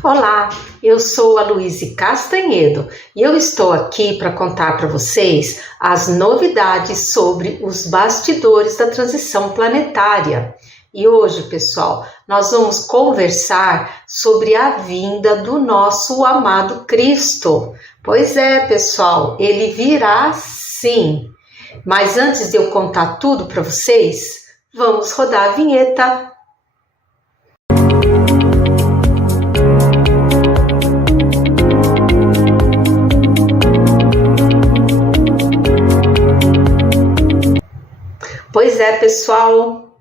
Olá, eu sou a Luíse Castanhedo e eu estou aqui para contar para vocês as novidades sobre os bastidores da transição planetária. E hoje, pessoal, nós vamos conversar sobre a vinda do nosso amado Cristo. Pois é, pessoal, ele virá sim. Mas antes de eu contar tudo para vocês, vamos rodar a vinheta. Pois é, pessoal,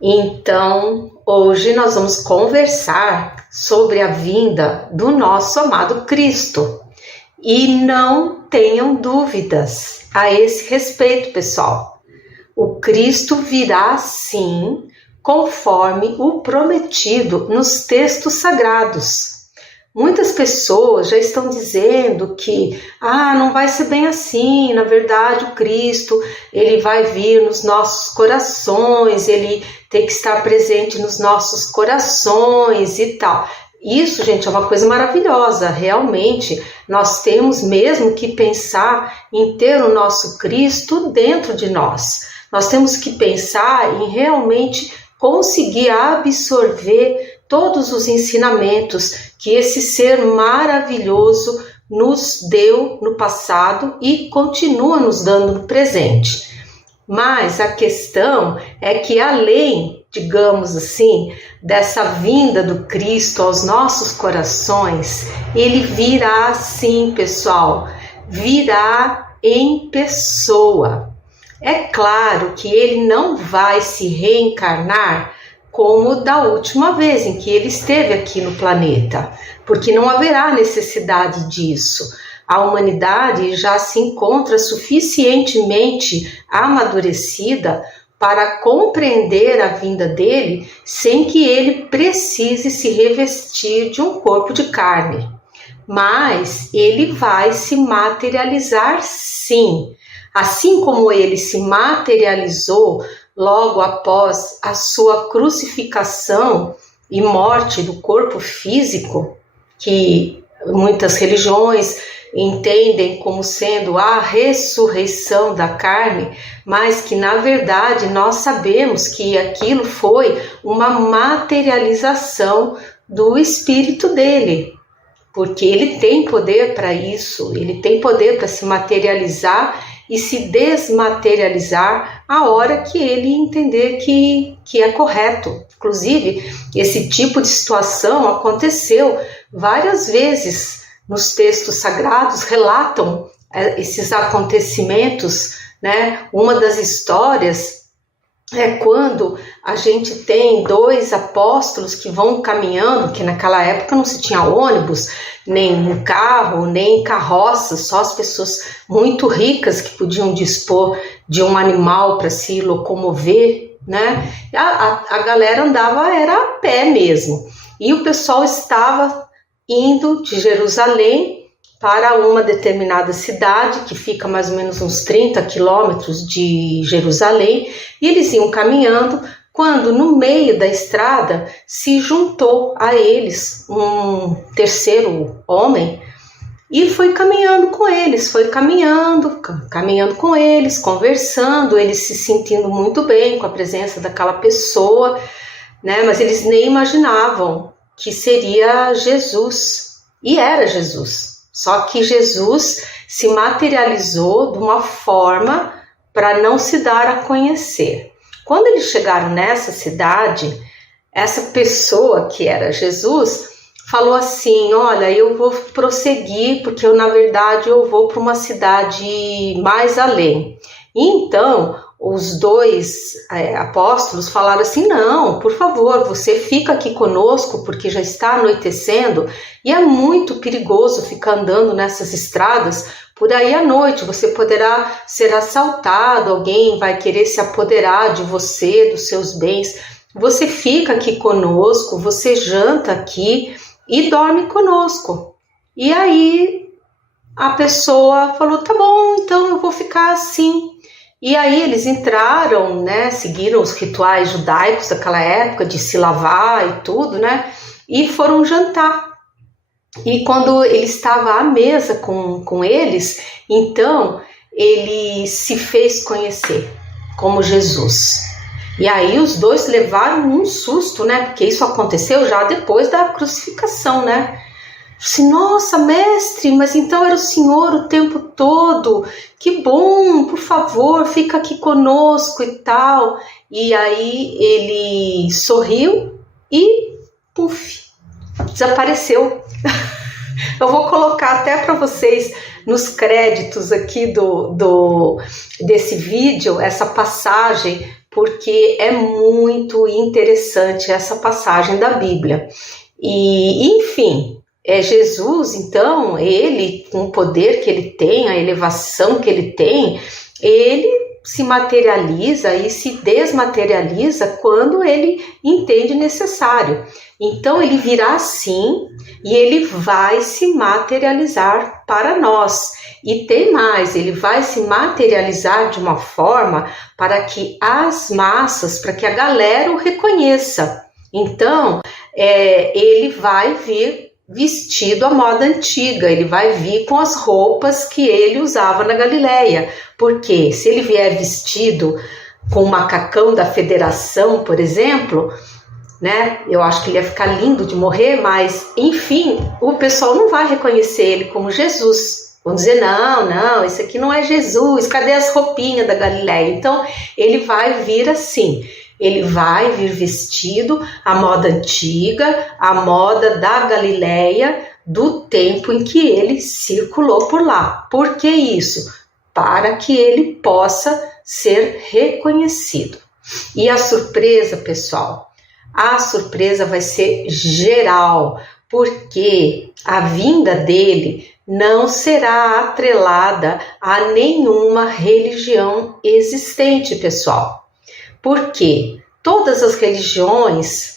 então hoje nós vamos conversar sobre a vinda do nosso amado Cristo. E não tenham dúvidas a esse respeito, pessoal. O Cristo virá sim, conforme o prometido nos textos sagrados. Muitas pessoas já estão dizendo que não vai ser bem assim, na verdade o Cristo ele vai vir nos nossos corações, ele tem que estar presente nos nossos corações e tal. Isso, gente, é uma coisa maravilhosa, realmente nós temos mesmo que pensar em ter o nosso Cristo dentro de nós. Nós temos que pensar em realmente conseguir absorver todos os ensinamentos que esse ser maravilhoso nos deu no passado e continua nos dando no presente. Mas a questão é que além, digamos assim, dessa vinda do Cristo aos nossos corações, ele virá sim, pessoal, virá em pessoa. É claro que ele não vai se reencarnar como da última vez em que ele esteve aqui no planeta, porque não haverá necessidade disso. A humanidade já se encontra suficientemente amadurecida para compreender a vinda dele sem que ele precise se revestir de um corpo de carne. Mas ele vai se materializar sim, assim como ele se materializou logo após a sua crucificação e morte do corpo físico, que muitas religiões entendem como sendo a ressurreição da carne, mas que na verdade nós sabemos que aquilo foi uma materialização do espírito dele, porque ele tem poder para isso, ele tem poder para se materializar e se desmaterializar a hora que ele entender que é correto. Inclusive, esse tipo de situação aconteceu várias vezes nos textos sagrados, relatam esses acontecimentos, né? Uma das histórias é quando a gente tem dois apóstolos que vão caminhando, que naquela época não se tinha ônibus, nem carro, nem carroça, só as pessoas muito ricas que podiam dispor de um animal para se locomover, né? A galera andava, era a pé mesmo. E o pessoal estava indo de Jerusalém para uma determinada cidade, que fica mais ou menos uns 30 quilômetros de Jerusalém, e eles iam caminhando, quando no meio da estrada se juntou a eles um terceiro homem, e foi caminhando com eles, caminhando com eles, conversando, eles se sentindo muito bem com a presença daquela pessoa, né? Mas eles nem imaginavam que seria Jesus, e era Jesus. Só que Jesus se materializou de uma forma para não se dar a conhecer. Quando eles chegaram nessa cidade, essa pessoa que era Jesus falou assim: olha, eu vou prosseguir porque na verdade eu vou para uma cidade mais além. Então os dois apóstolos falaram assim: não, por favor, você fica aqui conosco porque já está anoitecendo e é muito perigoso ficar andando nessas estradas por aí à noite, você poderá ser assaltado, alguém vai querer se apoderar de você, dos seus bens. Você fica aqui conosco, você janta aqui e dorme conosco. E aí a pessoa falou: tá bom, então eu vou ficar assim. E aí eles entraram, né, seguiram os rituais judaicos daquela época de se lavar e tudo, né? e foram jantar. E quando ele estava à mesa com eles, então ele se fez conhecer como Jesus. E aí os dois levaram um susto, né? Porque isso aconteceu já depois da crucificação, né? Assim, nossa, mestre, mas então era o Senhor o tempo todo. Que bom, por favor, fica aqui conosco e tal. E aí ele sorriu e, puf, desapareceu. Eu vou colocar até para vocês nos créditos aqui desse vídeo, essa passagem, porque é muito interessante essa passagem da Bíblia. E, enfim, Jesus, então, ele, com o poder que ele tem, a elevação que ele tem, ele se materializa e se desmaterializa quando ele entende necessário. Então ele virá sim e ele vai se materializar para nós. E tem mais, ele vai se materializar de uma forma para que as massas, para que a galera o reconheça. Então ele vai vir vestido à moda antiga, ele vai vir com as roupas que ele usava na Galileia, porque se ele vier vestido com o macacão da federação, por exemplo, né, eu acho que ele ia ficar lindo de morrer, mas enfim, o pessoal não vai reconhecer ele como Jesus. Vão dizer, não, esse aqui não é Jesus, cadê as roupinhas da Galileia? Então ele vai vir assim. Ele vai vir vestido à moda antiga, à moda da Galileia, do tempo em que ele circulou por lá. Por que isso? Para que ele possa ser reconhecido. E a surpresa, pessoal, a surpresa vai ser geral, porque a vinda dele não será atrelada a nenhuma religião existente, pessoal. Porque todas as religiões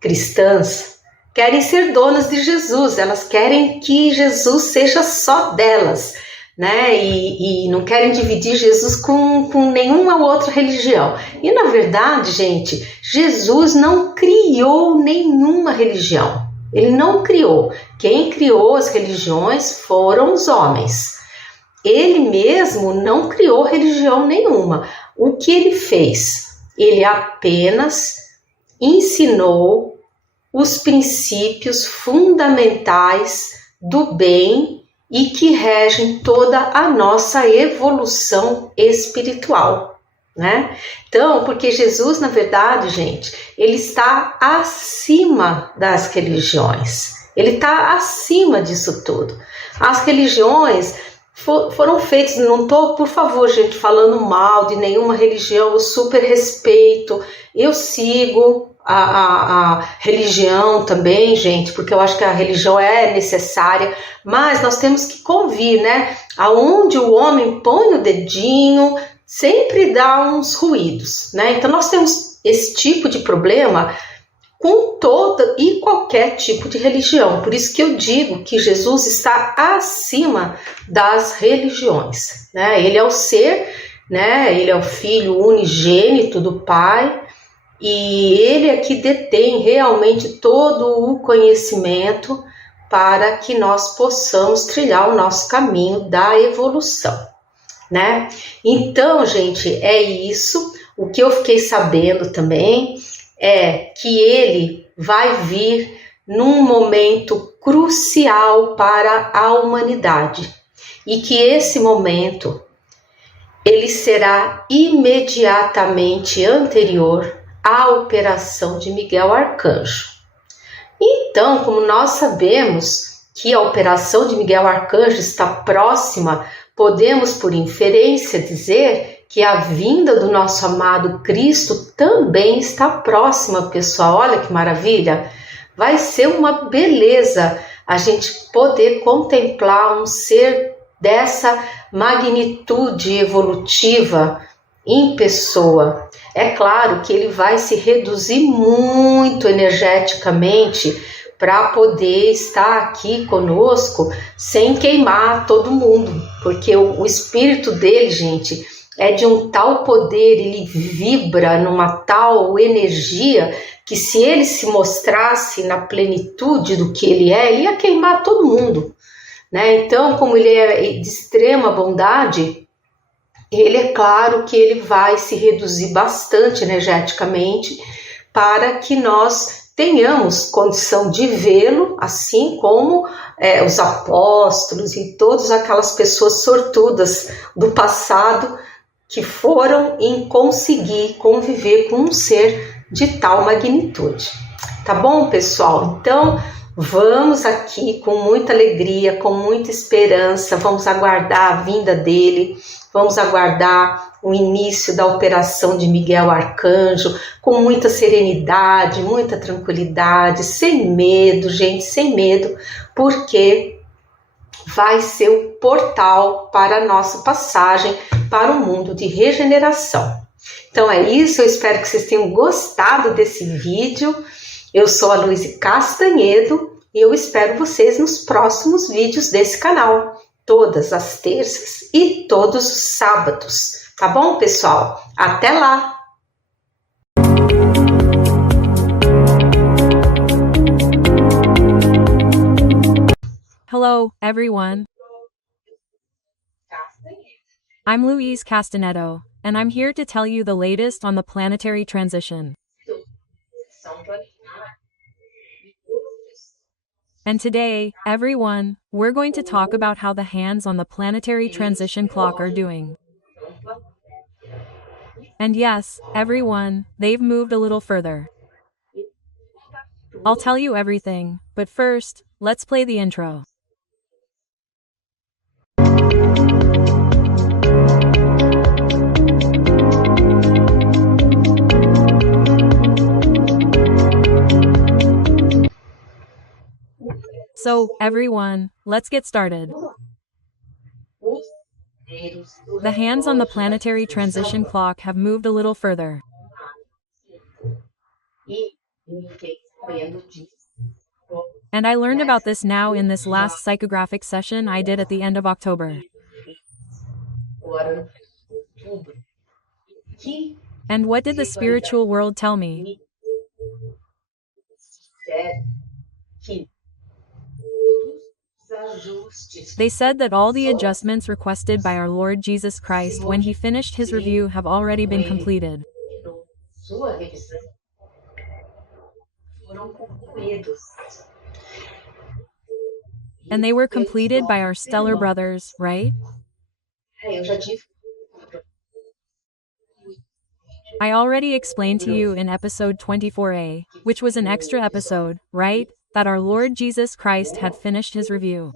cristãs querem ser donas de Jesus, elas querem que Jesus seja só delas, né? E não querem dividir Jesus com nenhuma outra religião. E na verdade, gente, Jesus não criou nenhuma religião. Ele não criou. Quem criou as religiões foram os homens. Ele mesmo não criou religião nenhuma. O que ele fez? Ele apenas ensinou os princípios fundamentais do bem e que regem toda a nossa evolução espiritual, né? Então, porque Jesus, na verdade, gente, ele está acima das religiões. Ele está acima disso tudo. As religiões foram feitos, não estou, por favor, gente, falando mal de nenhuma religião, eu super respeito, eu sigo a religião também, gente, porque eu acho que a religião é necessária, mas nós temos que convir, né? Aonde o homem põe o dedinho, sempre dá uns ruídos, né? Então nós temos esse tipo de problema com toda e qualquer tipo de religião. Por isso que eu digo que Jesus está acima das religiões, né? Ele é o ser, né? Ele é o Filho unigênito do Pai e ele é que detém realmente todo o conhecimento para que nós possamos trilhar o nosso caminho da evolução, né? Então, gente, é isso. O que eu fiquei sabendo também é que ele vai vir num momento crucial para a humanidade e que esse momento ele será imediatamente anterior à operação de Miguel Arcanjo. Então, como nós sabemos que a operação de Miguel Arcanjo está próxima, podemos por inferência dizer que a vinda do nosso amado Cristo também está próxima, pessoal. Olha que maravilha! Vai ser uma beleza a gente poder contemplar um ser dessa magnitude evolutiva em pessoa. É claro que ele vai se reduzir muito energeticamente para poder estar aqui conosco sem queimar todo mundo, porque o espírito dele, gente, é de um tal poder, ele vibra numa tal energia que se ele se mostrasse na plenitude do que ele ia queimar todo mundo, né? Então, como ele é de extrema bondade, ele é claro que ele vai se reduzir bastante energeticamente para que nós tenhamos condição de vê-lo, assim como os apóstolos e todas aquelas pessoas sortudas do passado que foram em conseguir conviver com um ser de tal magnitude. Tá bom, pessoal? Então, vamos aqui com muita alegria, com muita esperança, vamos aguardar a vinda dele, vamos aguardar o início da operação de Miguel Arcanjo, com muita serenidade, muita tranquilidade, sem medo, gente, sem medo, porque vai ser o portal para a nossa passagem para o mundo de regeneração. Então é isso, eu espero que vocês tenham gostado desse vídeo. Eu sou a Luíse Castanhedo e eu espero vocês nos próximos vídeos desse canal, todas as terças e todos os sábados. Tá bom, pessoal? Até lá! Hello, everyone. I'm Louise Castanedo, and I'm here to tell you the latest on the planetary transition. And today, everyone, we're going to talk about how the hands on the planetary transition clock are doing. And yes, everyone, they've moved a little further. I'll tell you everything, but first, let's play the intro. So, everyone, let's get started. The hands on the planetary transition clock have moved a little further. And I learned about this now in this last psychographic session I did at the end of October. And what did the spiritual world tell me? They said that all the adjustments requested by our Lord Jesus Christ when he finished his review have already been completed. And they were completed by our stellar brothers, right? I already explained to you in episode 24a, which was an extra episode, right, that our Lord Jesus Christ had finished his review.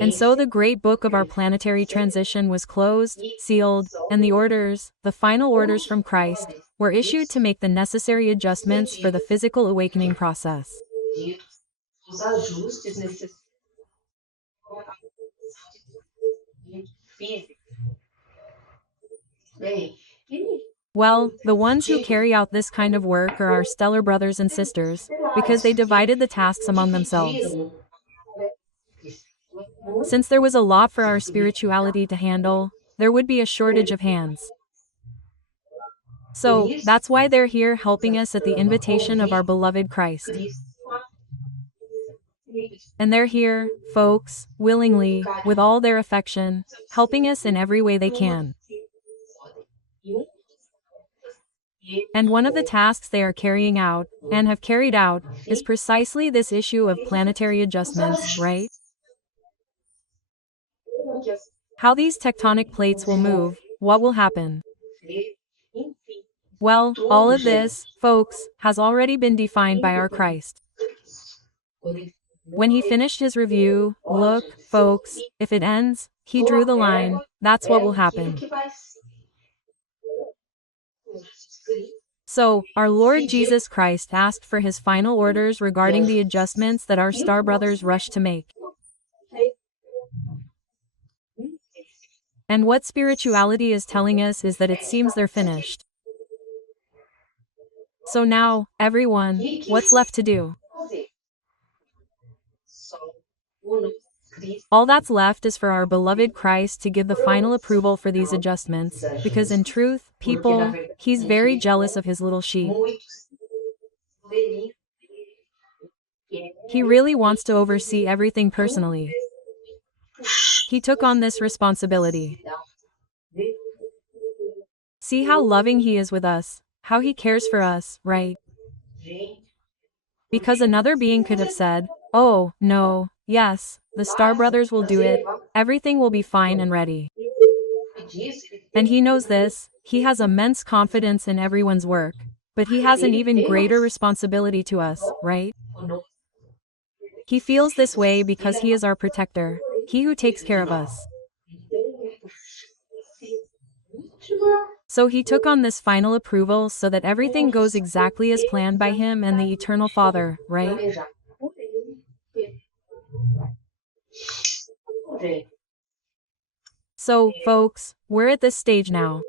And so the great book of our planetary transition was closed, sealed, and the orders, the final orders from Christ, were issued to make the necessary adjustments for the physical awakening process. Well, the ones who carry out this kind of work are our stellar brothers and sisters, because they divided the tasks among themselves. Since there was a lot for our spirituality to handle, there would be a shortage of hands. So, that's why they're here helping us at the invitation of our beloved Christ. And they're here, folks, willingly, with all their affection, helping us in every way they can. And one of the tasks they are carrying out, and have carried out, is precisely this issue of planetary adjustments, right? How these tectonic plates will move, what will happen? Well, all of this, folks, has already been defined by our Christ. When he finished his review, look, folks, if it ends, he drew the line, that's what will happen. So, our Lord Jesus Christ asked for his final orders regarding the adjustments that our star brothers rushed to make. And what spirituality is telling us is that it seems they're finished. So now, everyone, what's left to do? All that's left is for our beloved Christ to give the final approval for these adjustments, because in truth, people, he's very jealous of his little sheep. He really wants to oversee everything personally. He took on this responsibility. See how loving he is with us, how he cares for us, right? Because another being could have said, "Oh, no, yes, the Star Brothers will do it, everything will be fine and ready." And he knows this, he has immense confidence in everyone's work, but he has an even greater responsibility to us, right? He feels this way because he is our protector, he who takes care of us. So he took on this final approval so that everything goes exactly as planned by him and the Eternal Father, right? So, folks, we're at this stage now.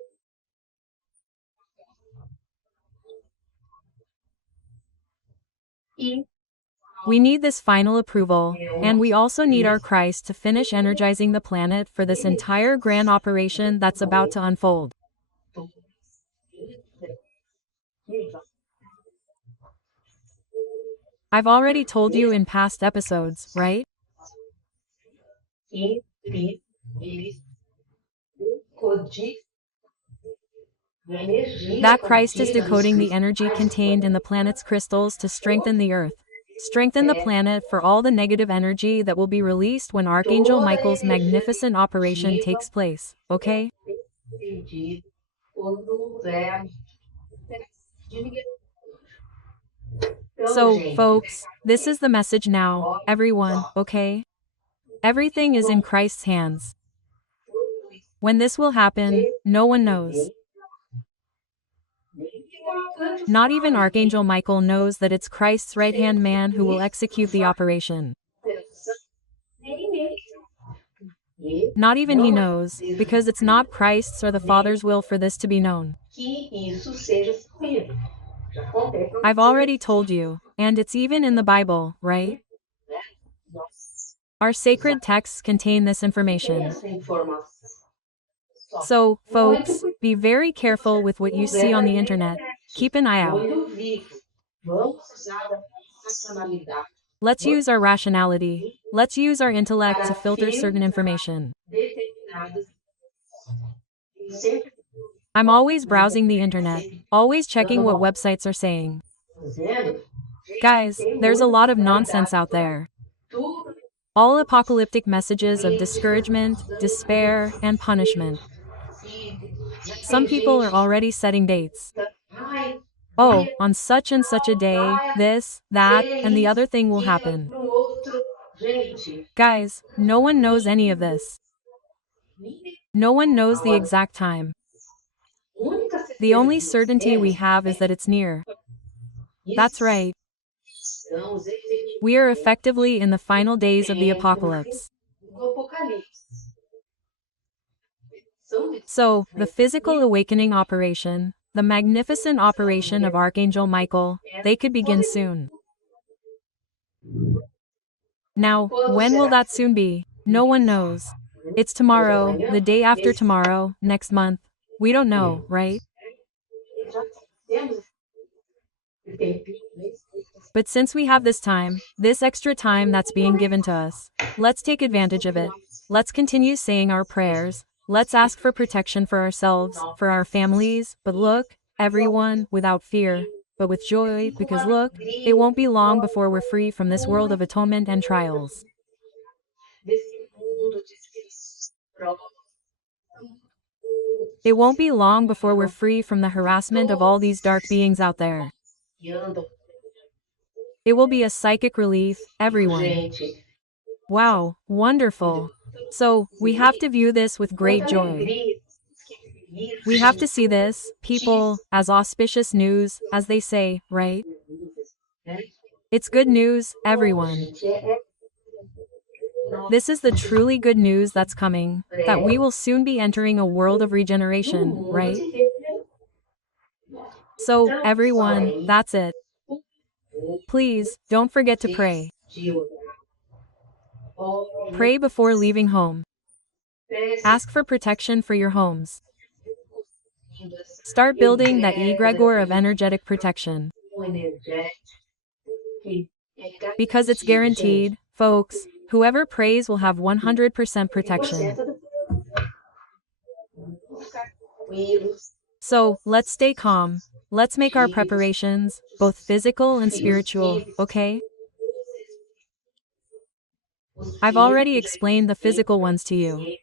We need this final approval, and we also need our Christ to finish energizing the planet for this entire grand operation that's about to unfold. I've already told you in past episodes, right? That Christ is decoding the energy contained in the planet's crystals to strengthen the Earth. Strengthen the planet for all the negative energy that will be released when Archangel Michael's magnificent operation takes place, okay? So, folks, this is the message now, everyone, okay? Everything is in Christ's hands. When this will happen, no one knows. Not even Archangel Michael knows that it's Christ's right-hand man who will execute the operation. Not even he knows, because it's not Christ's or the Father's will for this to be known. I've already told you, and it's even in the Bible, right? Our sacred texts contain this information. So, folks, be very careful with what you see on the internet. Keep an eye out. Let's use our rationality. Let's use our intellect to filter certain information. I'm always browsing the internet, always checking what websites are saying. Guys, there's a lot of nonsense out there. All apocalyptic messages of discouragement, despair, and punishment. Some people are already setting dates. Oh, on such and such a day, this, that, and the other thing will happen. Guys, no one knows any of this. No one knows the exact time. The only certainty we have is that it's near. That's right. We are effectively in the final days of the apocalypse. So, the physical awakening operation, the magnificent operation of Archangel Michael, they could begin soon. Now, when will that soon be? No one knows. It's tomorrow, the day after tomorrow, next month. We don't know, right? But since we have this time, this extra time that's being given to us, let's take advantage of it. Let's continue saying our prayers. Let's ask for protection for ourselves, for our families, but look, everyone, without fear, but with joy, because look, it won't be long before we're free from this world of atonement and trials. It won't be long before we're free from the harassment of all these dark beings out there. It will be a psychic relief, everyone. Wow, wonderful. So, we have to view this with great joy. We have to see this, people, as auspicious news, as they say, right? It's good news, everyone. This is the truly good news that's coming, that we will soon be entering a world of regeneration, right? So, everyone, that's it. Please, don't forget to pray. Pray before leaving home. Ask for protection for your homes. Start building that egregore of energetic protection. Because it's guaranteed, folks, whoever prays will have 100% protection. So, let's stay calm. Let's make our preparations, both physical and spiritual, okay? I've already explained the physical ones to you.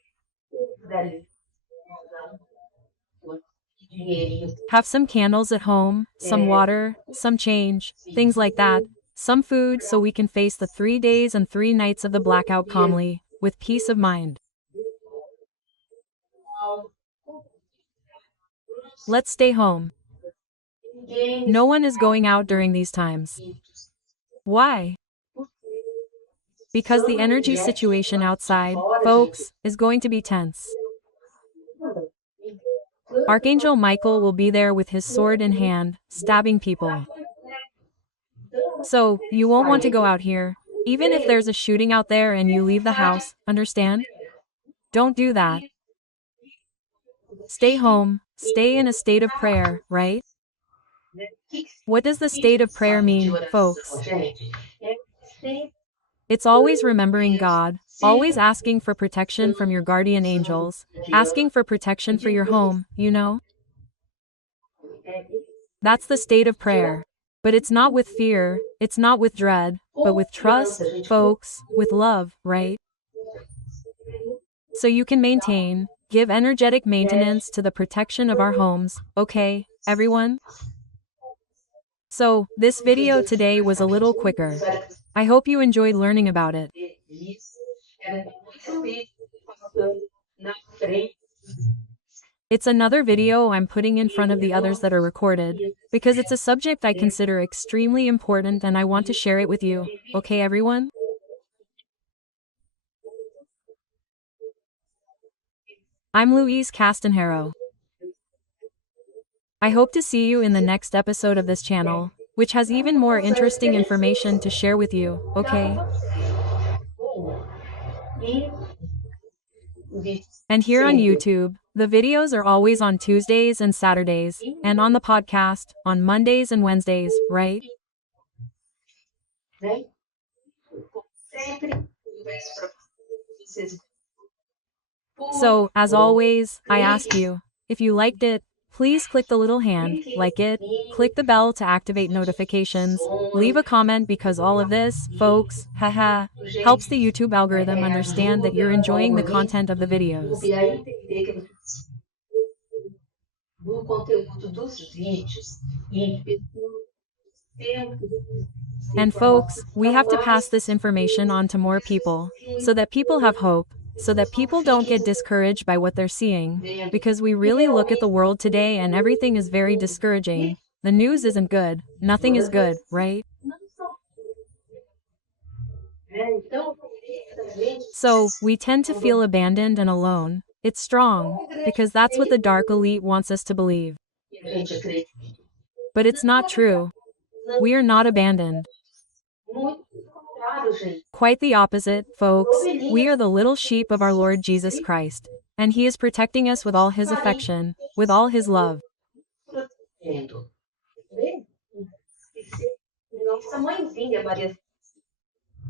Have some candles at home, some water, some change, things like that, some food so we can face the 3 days and 3 nights of the blackout calmly, with peace of mind. Let's stay home. No one is going out during these times. Why? Because the energy situation outside, folks, is going to be tense. Archangel Michael will be there with his sword in hand, stabbing people. So, you won't want to go out here, even if there's a shooting out there and you leave the house, understand? Don't do that. Stay home, stay in a state of prayer, right? What does the state of prayer mean, folks? It's always remembering God, always asking for protection from your guardian angels, asking for protection for your home, you know? That's the state of prayer. But it's not with fear, it's not with dread, but with trust, folks, with love, right? So you can maintain, give energetic maintenance to the protection of our homes, okay, everyone? So, this video today was a little quicker. I hope you enjoyed learning about it. It's another video I'm putting in front of the others that are recorded, because it's a subject I consider extremely important and I want to share it with you, okay everyone? I'm Louise Castanheiro. I hope to see you in the next episode of this channel, which has even more interesting information to share with you, okay? And here on YouTube, the videos are always on Tuesdays and Saturdays, and on the podcast, on Mondays and Wednesdays, right? So, as always, I ask you, if you liked it, please click the little hand, like it, click the bell to activate notifications, leave a comment because all of this, folks, haha, helps the YouTube algorithm understand that you're enjoying the content of the videos. And folks, we have to pass this information on to more people, so that people have hope, so that people don't get discouraged by what they're seeing, because we really look at the world today and everything is very discouraging. The news isn't good, nothing is good, right? So, we tend to feel abandoned and alone. It's strong, because that's what the dark elite wants us to believe. But it's not true. We are not abandoned. Quite the opposite, folks. We are the little sheep of our Lord Jesus Christ, and He is protecting us with all His affection, with all His love.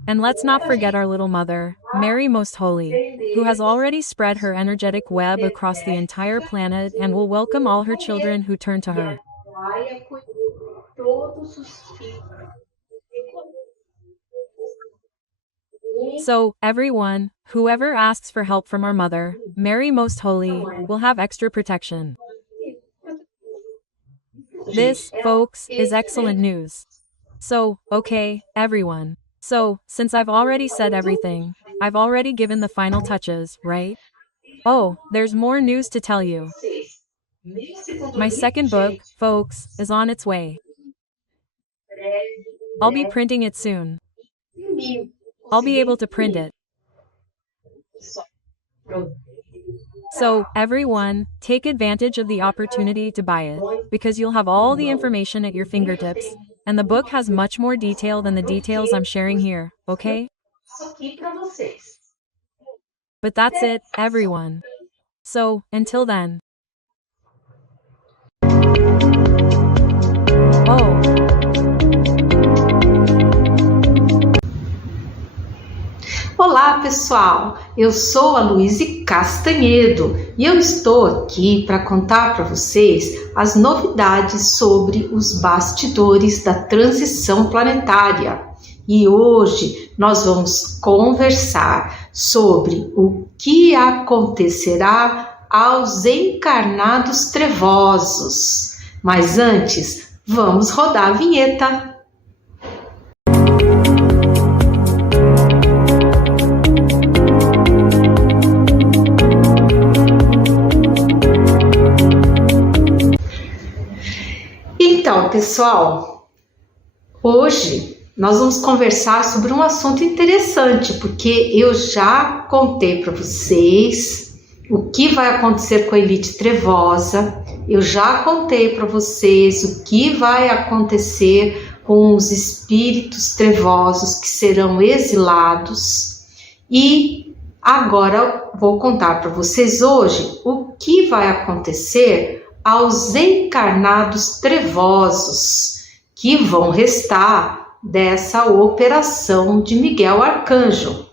And let's not forget our little mother, Mary Most Holy, who has already spread her energetic web across the entire planet and will welcome all her children who turn to her. So, everyone, whoever asks for help from our mother, Mary Most Holy, will have extra protection. This, folks, is excellent news. So, okay, everyone. So, since I've already said everything, I've already given the final touches, right? Oh, there's more news to tell you. My second book, folks, is on its way. I'll be printing it soon. I'll be able to print it. So, everyone, take advantage of the opportunity to buy it, because you'll have all the information at your fingertips, and the book has much more detail than the details I'm sharing here, okay? isso aqui para vocês. But that's it, everyone. So, until then. Oh. Olá, pessoal! Eu sou a Luíse Castanhedo e eu estou aqui para contar para vocês as novidades sobre os bastidores da transição planetária. E hoje nós vamos conversar sobre o que acontecerá aos encarnados trevosos. Mas antes, vamos rodar a vinheta. Então, pessoal, hoje nós vamos conversar sobre um assunto interessante, porque eu já contei para vocês o que vai acontecer com a elite trevosa, eu já contei para vocês o que vai acontecer com os espíritos trevosos que serão exilados, e agora vou contar para vocês hoje o que vai acontecer aos encarnados trevosos que vão restar dessa operação de Miguel Arcanjo.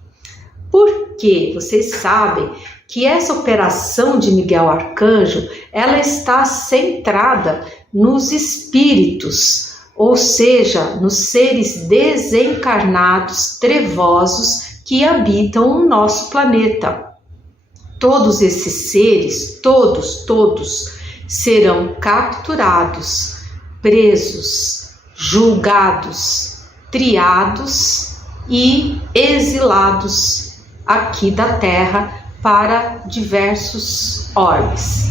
Porque vocês sabem que essa operação de Miguel Arcanjo, ela está centrada nos espíritos, ou seja, nos seres desencarnados trevosos que habitam o nosso planeta. Todos esses seres, todos serão capturados, presos, julgados, triados e exilados aqui da Terra para diversos orbes.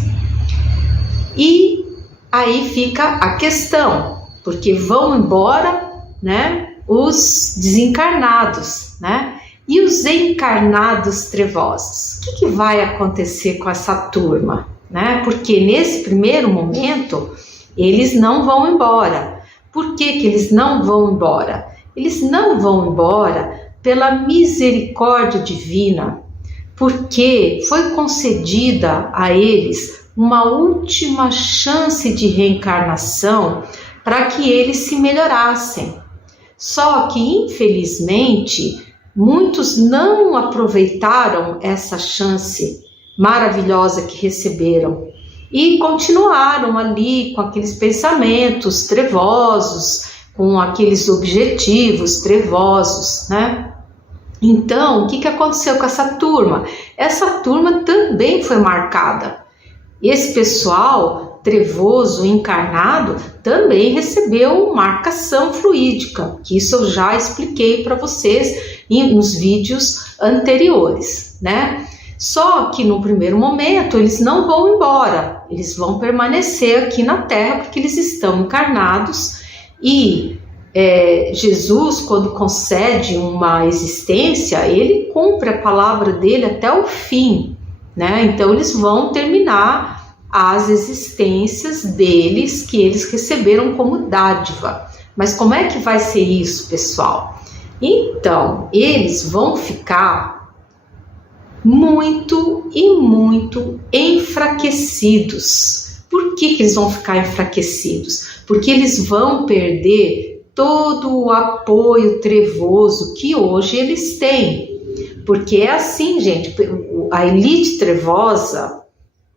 E aí fica a questão, porque vão embora, né, os desencarnados, né? E os encarnados trevosos? O que vai acontecer com essa turma? Né? Porque nesse primeiro momento eles não vão embora. Por que eles não vão embora? Eles não vão embora pela misericórdia divina, porque foi concedida a eles uma última chance de reencarnação para que eles se melhorassem. Só que, infelizmente, muitos não aproveitaram essa chance maravilhosa que receberam e continuaram ali com aqueles pensamentos trevosos, com aqueles objetivos trevosos, né? Então, o que aconteceu com essa turma? Essa turma também foi marcada. Esse pessoal trevoso, encarnado, também recebeu marcação fluídica, que isso eu já expliquei para vocês nos vídeos anteriores, né? Só que no primeiro momento eles não vão embora, eles vão permanecer aqui na Terra porque eles estão encarnados e Jesus, quando concede uma existência, ele cumpre a palavra dele até o fim, né? Então eles vão terminar as existências deles que eles receberam como dádiva. Mas como é que vai ser isso, pessoal? Então, eles vão ficar muito enfraquecidos. Por que eles vão ficar enfraquecidos? Porque eles vão perder todo o apoio trevoso que hoje eles têm. Porque é assim, gente, a elite trevosa,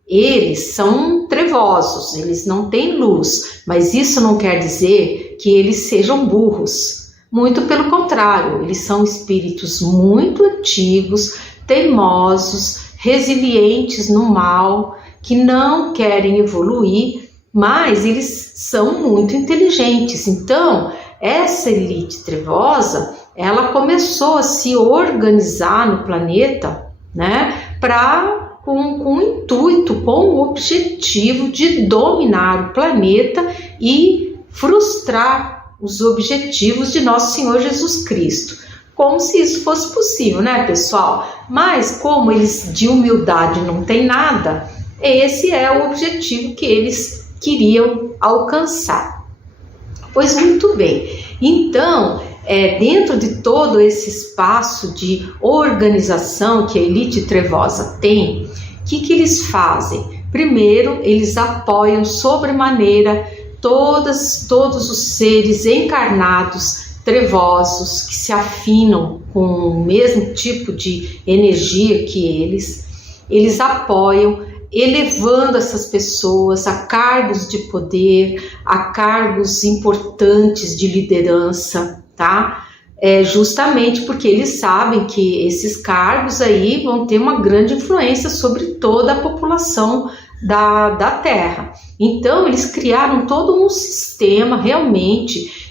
eles são trevosos, eles não têm luz, mas isso não quer dizer que eles sejam burros. Muito pelo contrário, eles são espíritos muito antigos, teimosos, resilientes no mal, que não querem evoluir, mas eles são muito inteligentes. Então, essa elite trevosa, ela começou a se organizar no planeta, né, com o intuito, com o objetivo de dominar o planeta e frustrar os objetivos de Nosso Senhor Jesus Cristo. Como se isso fosse possível, né, pessoal? Mas como eles de humildade não têm nada, esse é o objetivo que eles queriam alcançar. Pois muito bem, então dentro de todo esse espaço de organização que a elite trevosa tem, o que eles fazem? Primeiro, eles apoiam sobremaneira todos os seres encarnados trevosos que se afinam com o mesmo tipo de energia que eles apoiam, elevando essas pessoas a cargos de poder, a cargos importantes de liderança, tá? Justamente porque eles sabem que esses cargos aí vão ter uma grande influência sobre toda a população da Terra. Então, eles criaram todo um sistema realmente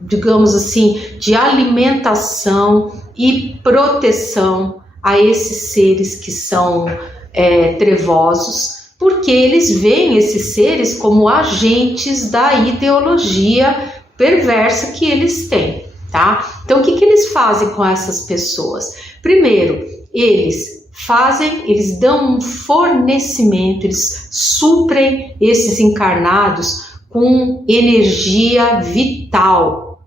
digamos assim, de alimentação e proteção a esses seres que são trevosos, porque eles veem esses seres como agentes da ideologia perversa que eles têm, tá? Então, o que eles fazem com essas pessoas? Primeiro, eles dão um fornecimento, eles suprem esses encarnados com energia vital,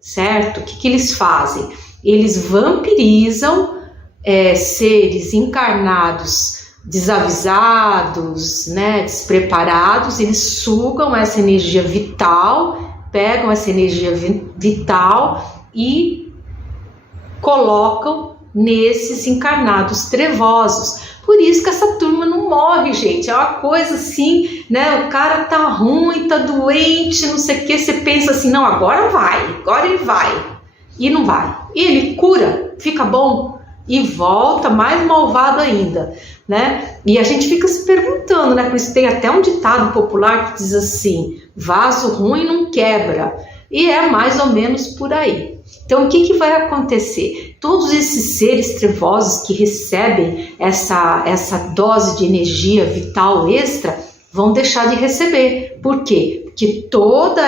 certo? O que eles fazem? Eles vampirizam seres encarnados desavisados, né, despreparados, eles sugam essa energia vital, pegam essa energia vital e colocam nesses encarnados trevosos. Por isso que essa turma não morre, gente. É uma coisa assim, né? O cara tá ruim, tá doente, não sei o que. Você pensa assim, não, agora ele vai. E não vai. E ele cura, fica bom e volta mais malvado ainda, né? E a gente fica se perguntando, né? Por isso tem até um ditado popular que diz assim: vaso ruim não quebra. E é mais ou menos por aí. Então, o que vai acontecer? Todos esses seres trevosos que recebem essa dose de energia vital extra vão deixar de receber. Por quê? Porque toda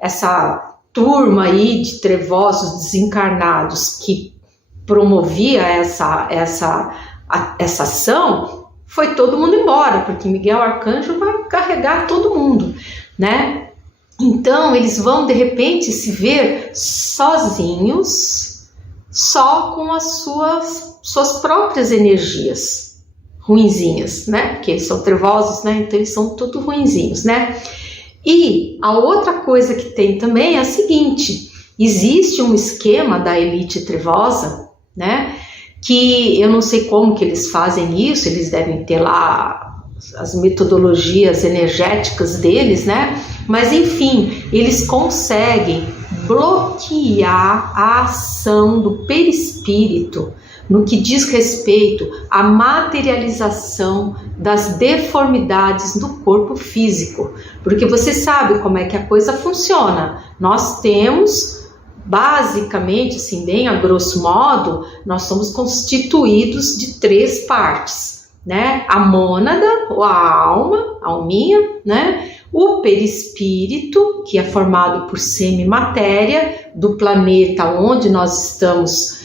essa turma aí de trevosos desencarnados que promovia essa ação, foi todo mundo embora, porque Miguel Arcanjo vai carregar todo mundo, né? Então, eles vão, de repente, se ver sozinhos, só com as suas próprias energias ruinzinhas, né? Porque eles são trevosos, né? Então, eles são tudo ruinzinhos, né? E a outra coisa que tem também é a seguinte: existe um esquema da elite trevosa, né? Que eu não sei como que eles fazem isso, eles devem ter lá as metodologias energéticas deles, né? Mas enfim, eles conseguem bloquear a ação do perispírito no que diz respeito à materialização das deformidades do corpo físico. Porque você sabe como é que a coisa funciona. Nós temos, basicamente, assim, bem a grosso modo, nós somos constituídos de 3 partes, né? A mônada, ou a alma, a alminha, né? O perispírito, que é formado por semimatéria do planeta onde nós estamos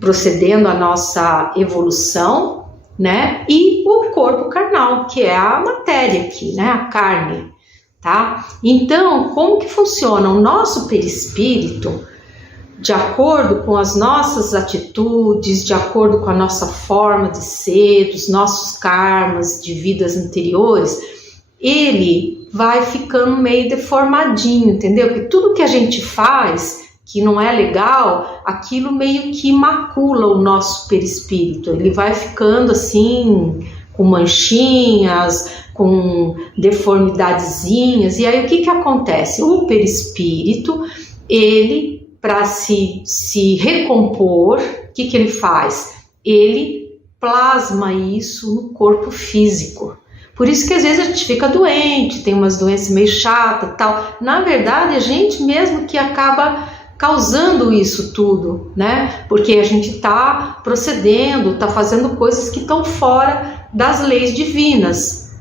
procedendo a nossa evolução, né? E o corpo carnal, que é a matéria aqui, né? A carne, tá? Então, como que funciona? O nosso perispírito, de acordo com as nossas atitudes, de acordo com a nossa forma de ser, dos nossos karmas de vidas anteriores, ele vai ficando meio deformadinho, entendeu? Porque tudo que a gente faz que não é legal, aquilo meio que macula o nosso perispírito. Ele vai ficando assim, com manchinhas, com deformidadezinhas. E aí o que acontece? O perispírito, ele, para se recompor, o que ele faz? Ele plasma isso no corpo físico. Por isso que às vezes a gente fica doente, tem umas doenças meio chatas e tal. Na verdade, a gente mesmo que acaba causando isso tudo, né? Porque a gente está procedendo, está fazendo coisas que estão fora das leis divinas.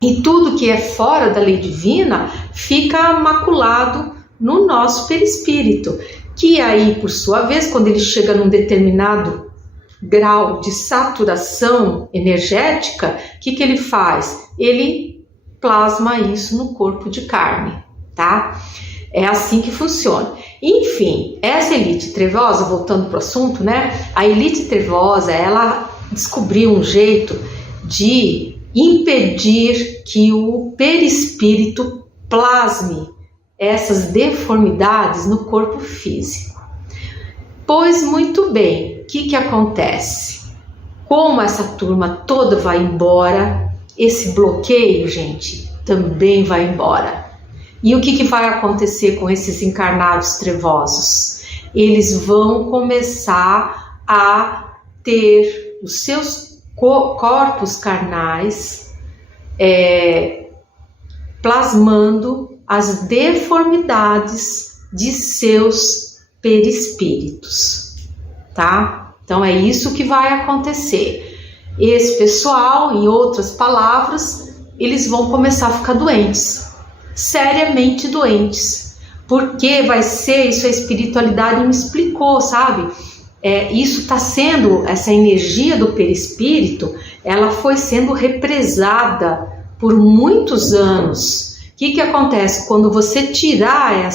E tudo que é fora da lei divina fica maculado no nosso perispírito, que aí, por sua vez, quando ele chega num determinado grau de saturação energética, o que ele faz? Ele plasma isso no corpo de carne, tá? É assim que funciona. Enfim, essa elite trevosa, voltando para o assunto, né? A elite trevosa, ela descobriu um jeito de impedir que o perispírito plasme essas deformidades no corpo físico. Pois muito bem, o que acontece? Como essa turma toda vai embora, esse bloqueio, gente, também vai embora. E o que vai acontecer com esses encarnados trevosos? Eles vão começar a ter os seus corpos carnais plasmando as deformidades de seus perispíritos, tá? Então é isso que vai acontecer. Esse pessoal, em outras palavras, eles vão começar a ficar doentes, seriamente doentes, porque vai ser, isso a espiritualidade me explicou, sabe? Isso está sendo, essa energia do perispírito, ela foi sendo represada por muitos anos. O que acontece? Quando você tirar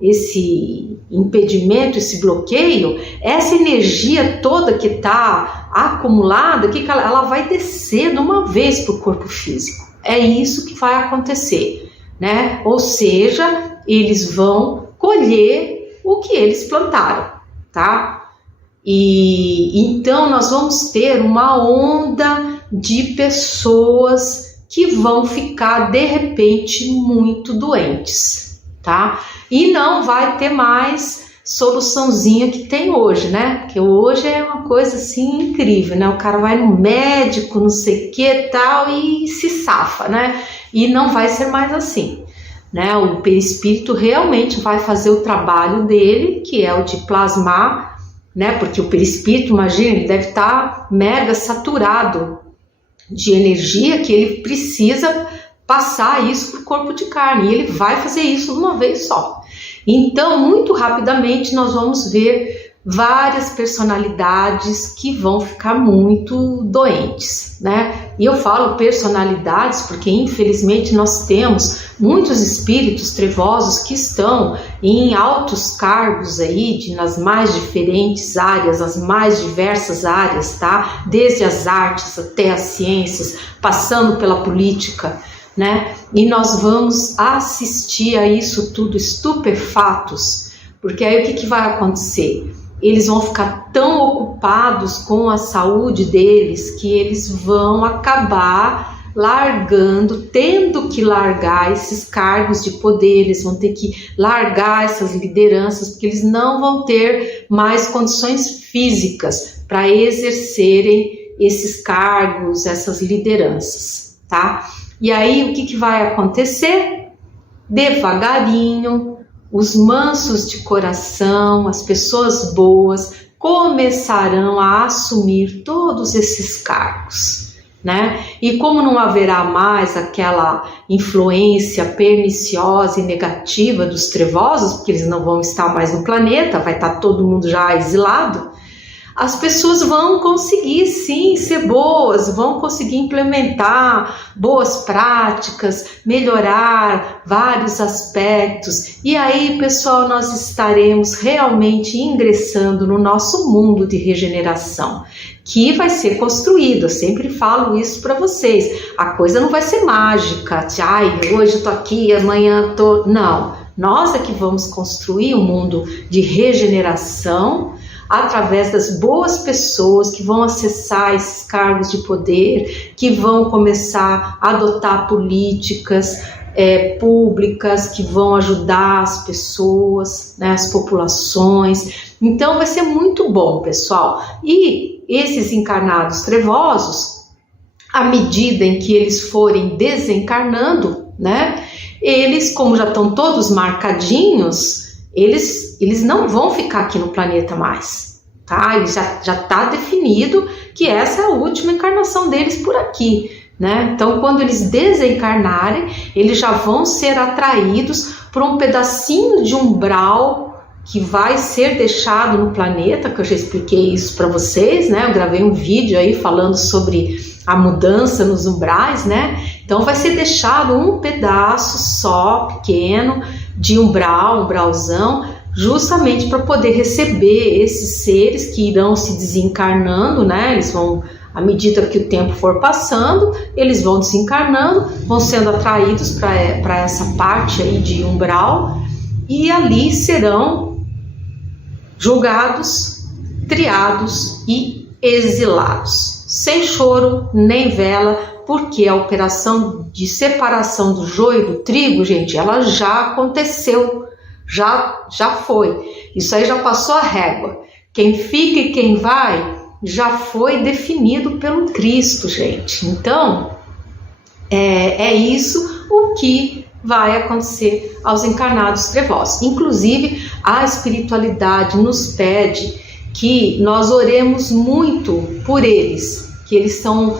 esse impedimento, esse bloqueio, essa energia toda que está acumulada, ela vai descer de uma vez para o corpo físico. É isso que vai acontecer, né? Ou seja, eles vão colher o que eles plantaram, tá? E então nós vamos ter uma onda de pessoas que vão ficar de repente muito doentes, tá? E não vai ter mais soluçãozinha que tem hoje, né? Porque hoje é uma coisa assim incrível, né? O cara vai no médico, não sei o que tal, e se safa, né? E não vai ser mais assim, né? O perispírito realmente vai fazer o trabalho dele, que é o de plasmar, né? Porque o perispírito, imagina, ele deve estar mega saturado de energia, que ele precisa passar isso para o corpo de carne, e ele vai fazer isso de uma vez só. Então, muito rapidamente, nós vamos ver várias personalidades que vão ficar muito doentes, né? E eu falo personalidades porque, infelizmente, nós temos muitos espíritos trevosos que estão em altos cargos aí, nas mais diferentes áreas, as mais diversas áreas, tá? Desde as artes até as ciências, passando pela política, né? E nós vamos assistir a isso tudo estupefatos, porque aí o que vai acontecer? Eles vão ficar tão ocupados com a saúde deles que eles vão acabar tendo que largar esses cargos de poder, eles vão ter que largar essas lideranças, porque eles não vão ter mais condições físicas para exercerem esses cargos, essas lideranças, tá? E aí o que vai acontecer? Devagarinho, os mansos de coração, as pessoas boas, começarão a assumir todos esses cargos, né? E como não haverá mais aquela influência perniciosa e negativa dos trevosos, porque eles não vão estar mais no planeta, vai estar todo mundo já exilado, as pessoas vão conseguir sim ser boas, vão conseguir implementar boas práticas, melhorar vários aspectos. E aí, pessoal, nós estaremos realmente ingressando no nosso mundo de regeneração, que vai ser construído. Eu sempre falo isso para vocês. A coisa não vai ser mágica, hoje eu tô aqui, amanhã eu tô... Não, nós é que vamos construir um mundo de regeneração através das boas pessoas que vão acessar esses cargos de poder, que vão começar a adotar políticas públicas que vão ajudar as pessoas, né, as populações. Então vai ser muito bom, pessoal. E esses encarnados trevosos, à medida em que eles forem desencarnando, né, eles, como já estão todos marcadinhos, eles não vão ficar aqui no planeta mais, tá? Já está definido que essa é a última encarnação deles por aqui, né? Então, quando eles desencarnarem, eles já vão ser atraídos por um pedacinho de umbral que vai ser deixado no planeta, que eu já expliquei isso para vocês, né? Eu gravei um vídeo aí falando sobre a mudança nos umbrais, né? Então vai ser deixado um pedaço só, pequeno, de umbralzão, justamente para poder receber esses seres que irão se desencarnando, né? Eles vão, à medida que o tempo for passando, eles vão desencarnando, vão sendo atraídos para essa parte aí de umbral, e ali serão julgados, triados e exilados, sem choro nem vela, porque a operação de separação do joio do trigo, gente, ela já aconteceu, já foi. Isso aí já passou a régua. Quem fica e quem vai já foi definido pelo Cristo, gente. Então, é isso o que vai acontecer aos encarnados trevosos. Inclusive, a espiritualidade nos pede que nós oremos muito por eles, que eles são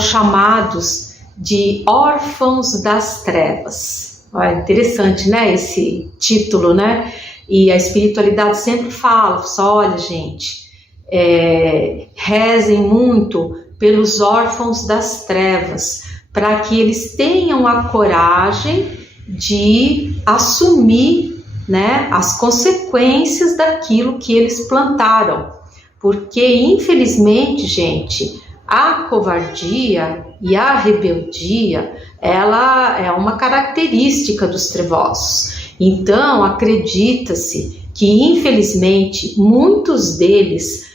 chamados de órfãos das trevas. Olha, interessante, né, esse título, né? E a espiritualidade sempre fala, olha, gente, rezem muito pelos órfãos das trevas, para que eles tenham a coragem de assumir, né, as consequências daquilo que eles plantaram. Porque, infelizmente, gente, a covardia e a rebeldia, ela é uma característica dos trevosos. Então, acredita-se que, infelizmente, muitos deles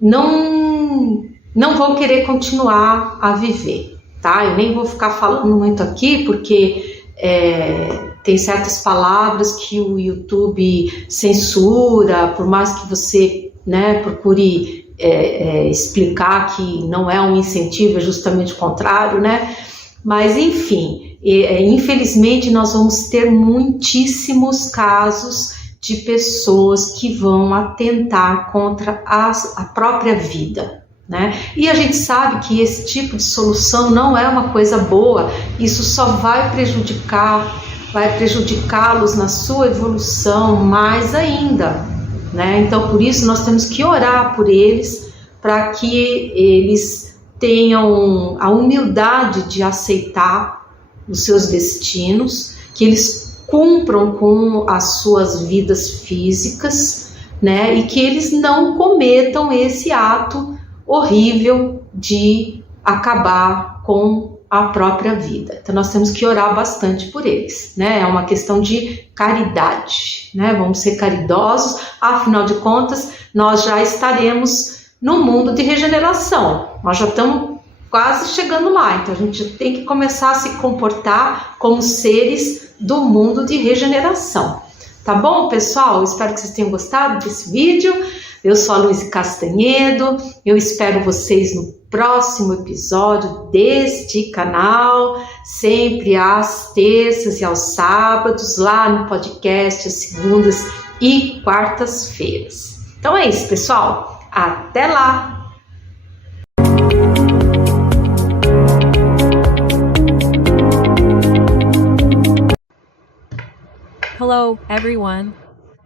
não vão querer continuar a viver, tá? Eu nem vou ficar falando muito aqui, porque tem certas palavras que o YouTube censura, por mais que você, né, procure explicar que não é um incentivo, é justamente o contrário, né? Mas, enfim, infelizmente nós vamos ter muitíssimos casos de pessoas que vão atentar contra a própria vida, né? E a gente sabe que esse tipo de solução não é uma coisa boa, isso só vai prejudicá-los na sua evolução mais ainda, né? Então, por isso nós temos que orar por eles, para que eles tenham a humildade de aceitar os seus destinos, que eles cumpram com as suas vidas físicas, né? E que eles não cometam esse ato horrível de acabar com a própria vida. Então nós temos que orar bastante por eles, né? É uma questão de caridade, né? Vamos ser caridosos, afinal de contas, nós já estaremos no mundo de regeneração. Nós já estamos quase chegando lá, então a gente tem que começar a se comportar como seres do mundo de regeneração. Tá bom, pessoal? Espero que vocês tenham gostado desse vídeo. Eu sou a Luísa Castanhedo, eu espero vocês no próximo episódio deste canal, sempre às terças e aos sábados, lá no podcast, às segundas e quartas-feiras. Então é isso, pessoal. Até lá! Hello, everyone.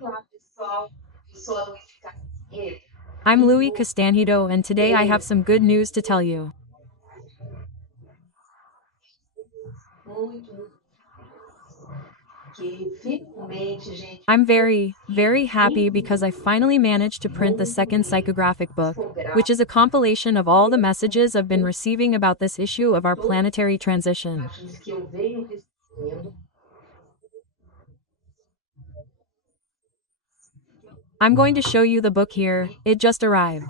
Olá, pessoal. Eu sou a Luísa Castanhedo. I'm Louis Castanhedo, and today I have some good news to tell you. I'm very, very happy because I finally managed to print the second psychographic book, which is a compilation of all the messages I've been receiving about this issue of our planetary transition. I'm going to show you the book here, it just arrived.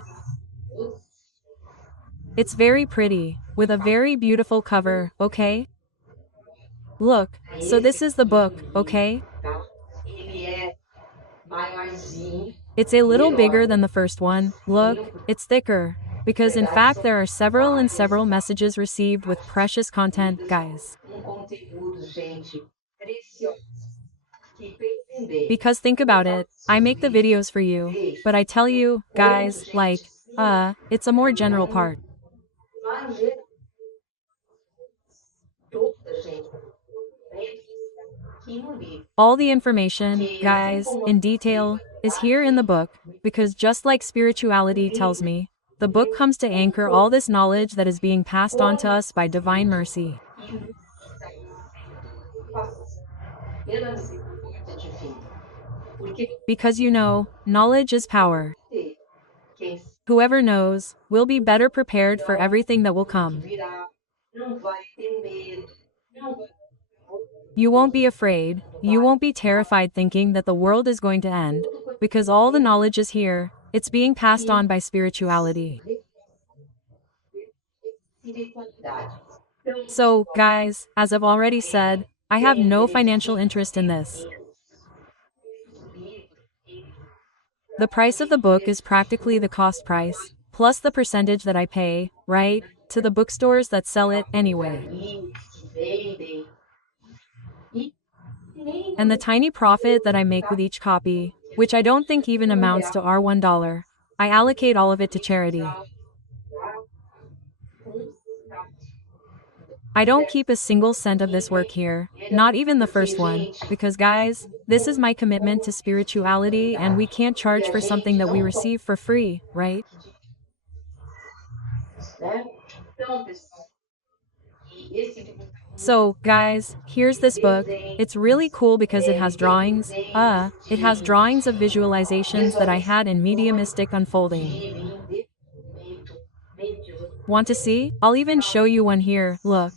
It's very pretty, with a very beautiful cover, okay? Look, so this is the book, okay? It's a little bigger than the first one, look, it's thicker, because in fact there are several messages received with precious content, guys. Because think about it, I make the videos for you, but I tell you, guys, like, it's a more general part. All the information, guys, in detail, is here in the book, because just like spirituality tells me, the book comes to anchor all this knowledge that is being passed on to us by divine mercy. pela misericórdia divina. Porque Because you know, knowledge is power. você, quem Whoever knows, will be better prepared for everything that will come. virá, não vai ter medo, não vai. You won't be afraid, you won't be terrified thinking that the world is going to end, because all the knowledge is here, it's being passed on by spirituality. Espiritualidade. Então, So, guys, as I've already said, I have no financial interest in this. The price of the book is practically the cost price, plus the percentage that I pay, right, to the bookstores that sell it anyway. vendem e nem And the tiny profit that I make with each copy, which I don't think even amounts to our $1, I allocate all of it to charity. I don't keep a single cent of this work here, not even the first one, because guys, this is my commitment to spirituality and we can't charge for something that we receive for free, right? né? Então, pessoal, e esse livro So, guys, here's this book. It's really cool because it has drawings. It has drawings of visualizations that I had in Mediumistic Unfolding. de entendimento mediúnico. Want to see? I'll even show you one here, look.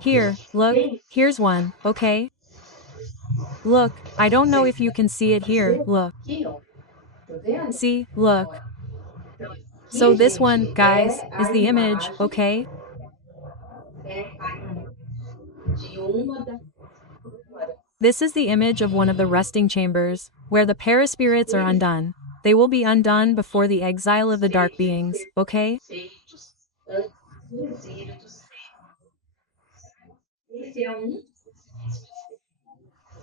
Here, look, here's one, okay? Look, I don't know if you can see it here, look. Aqui, ó, tá vendo? See, look. Então, aqui, So this gente, one, guys, é is a the image, imagem, okay? é a imagem de uma das câmaras. This is the image of one of the resting chambers, where the paraspirits are undone. They will be undone before the exile of the dark beings, okay? Feitos antes do exílio do céu. Esse é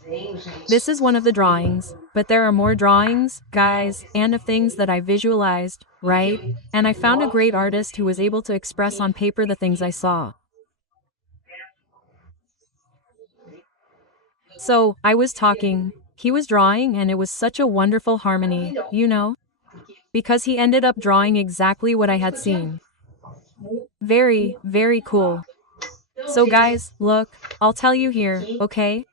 desenho, gente. This is one of the drawings, but there are more drawings, guys, and of things that I visualized, right? And I found a great artist who was able to express on paper the things I saw. So, I was talking, he was drawing, and it was such a wonderful harmony, you know? Because he ended up drawing exactly what I had seen. Very, very cool. So guys, look, I'll tell you here, okay?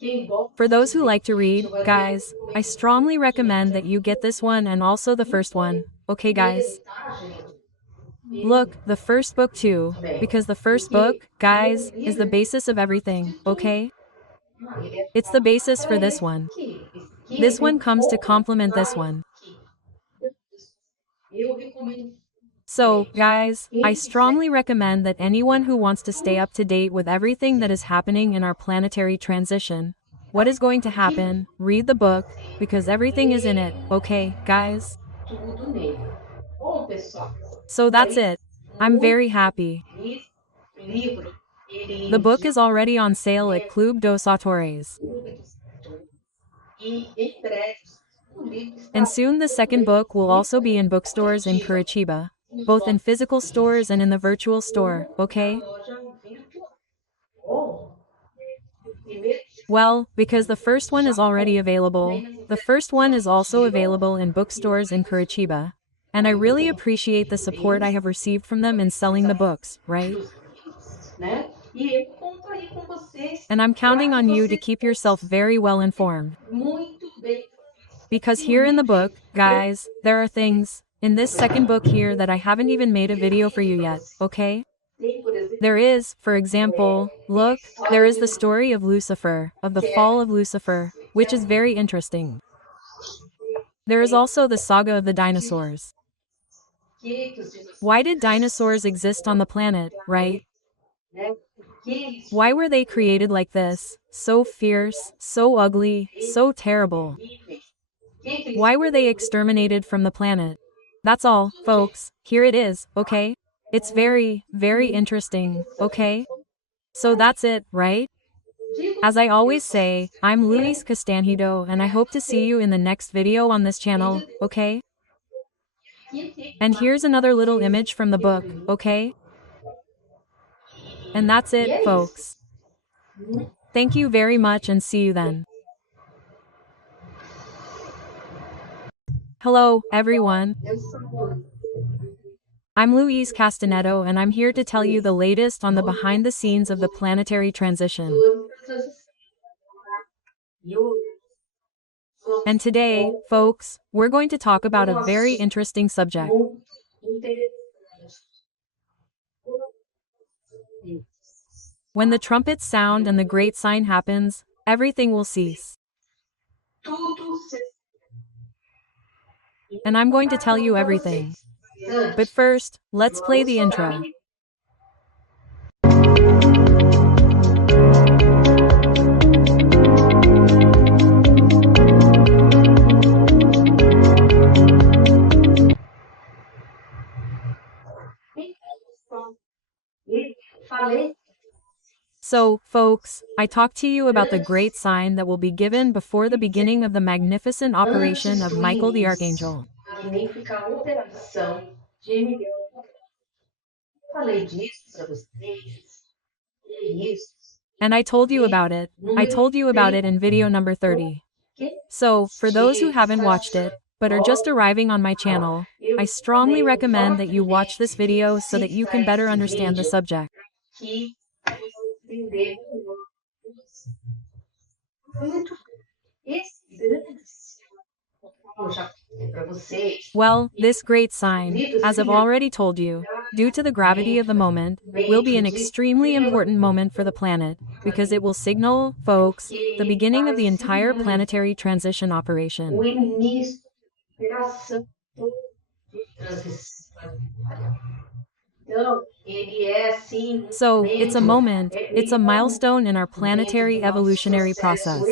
Quem gosta For those who like to read, guys, I strongly recommend that you get this one and also the first one, okay guys? tá, gente? Look, the first book too, because the first book, guys, is the basis of everything, okay? Ah, ele é It's the basis for this one. aqui. Esse aqui This é one comes to pouco complement this mais one. aqui. Eu recomendo. So, guys, I strongly recommend that anyone who wants to stay up to date with everything that is happening in our planetary transition, what is going to happen, read the book, because everything is in it, okay, guys? Tudo nele. Bom, pessoal, So that's it. I'm very happy. esse livro, ele The book is already on sale at Clube dos Autores. e em breve o livro está And soon the second book will also be in bookstores in Curitiba, both in physical stores and in the virtual store, okay? na loja virtual. Bom, primeiro Well, because the first one is already available, the first one is also available in bookstores in Curitiba. And I really appreciate the support I have received from them in selling the books, right? dos livros, né? E eu conto aí com vocês. And I'm counting on you to keep yourself very well informed. Muito bem. Because here in the book, guys, there are things, in this second book here that I haven't even made a video for you yet, okay? Tem, por exemplo, There is, for example, look, there is the story of Lucifer, of the fall of Lucifer, which is very interesting. There is also the saga of the dinosaurs. que os dinossauros, Why did dinosaurs exist on the planet, right? né? Que eles Why were they created like this? So fierce, so ugly, so terrible. vivem. Que eles Why were they exterminated from the planet? That's all, folks. Here it is, okay? It's very, very interesting, okay? So that's it, right? As I always say, I'm Luis Castanhido and I hope to see you in the next video on this channel, okay? And here's another little image from the book, okay? And that's it, folks. Thank you very much and see you then. Hello, everyone. Eu sou I'm Louise Castanedo, and I'm here to tell you the latest on the behind the scenes of the planetary transition. And today, folks, we're going to talk about a very interesting subject. When the trumpets sound and the great sign happens, everything will cease. And I'm going to tell you everything. But first, let's play the intro. So, folks, I talked to you about the great sign that will be given before the beginning of the magnificent operation of Michael the Archangel. And I told you about it. I told you about it in video number 30. So, for those who haven't watched it, but are just arriving on my channel, I strongly recommend that you watch this video so that you can better understand the subject. Well, this great sign, as I've already told you, due to the gravity of the moment, will be an extremely important moment for the planet, because it will signal, folks, the beginning of the entire planetary transition operation. So, it's a moment, it's a milestone in our planetary evolutionary process.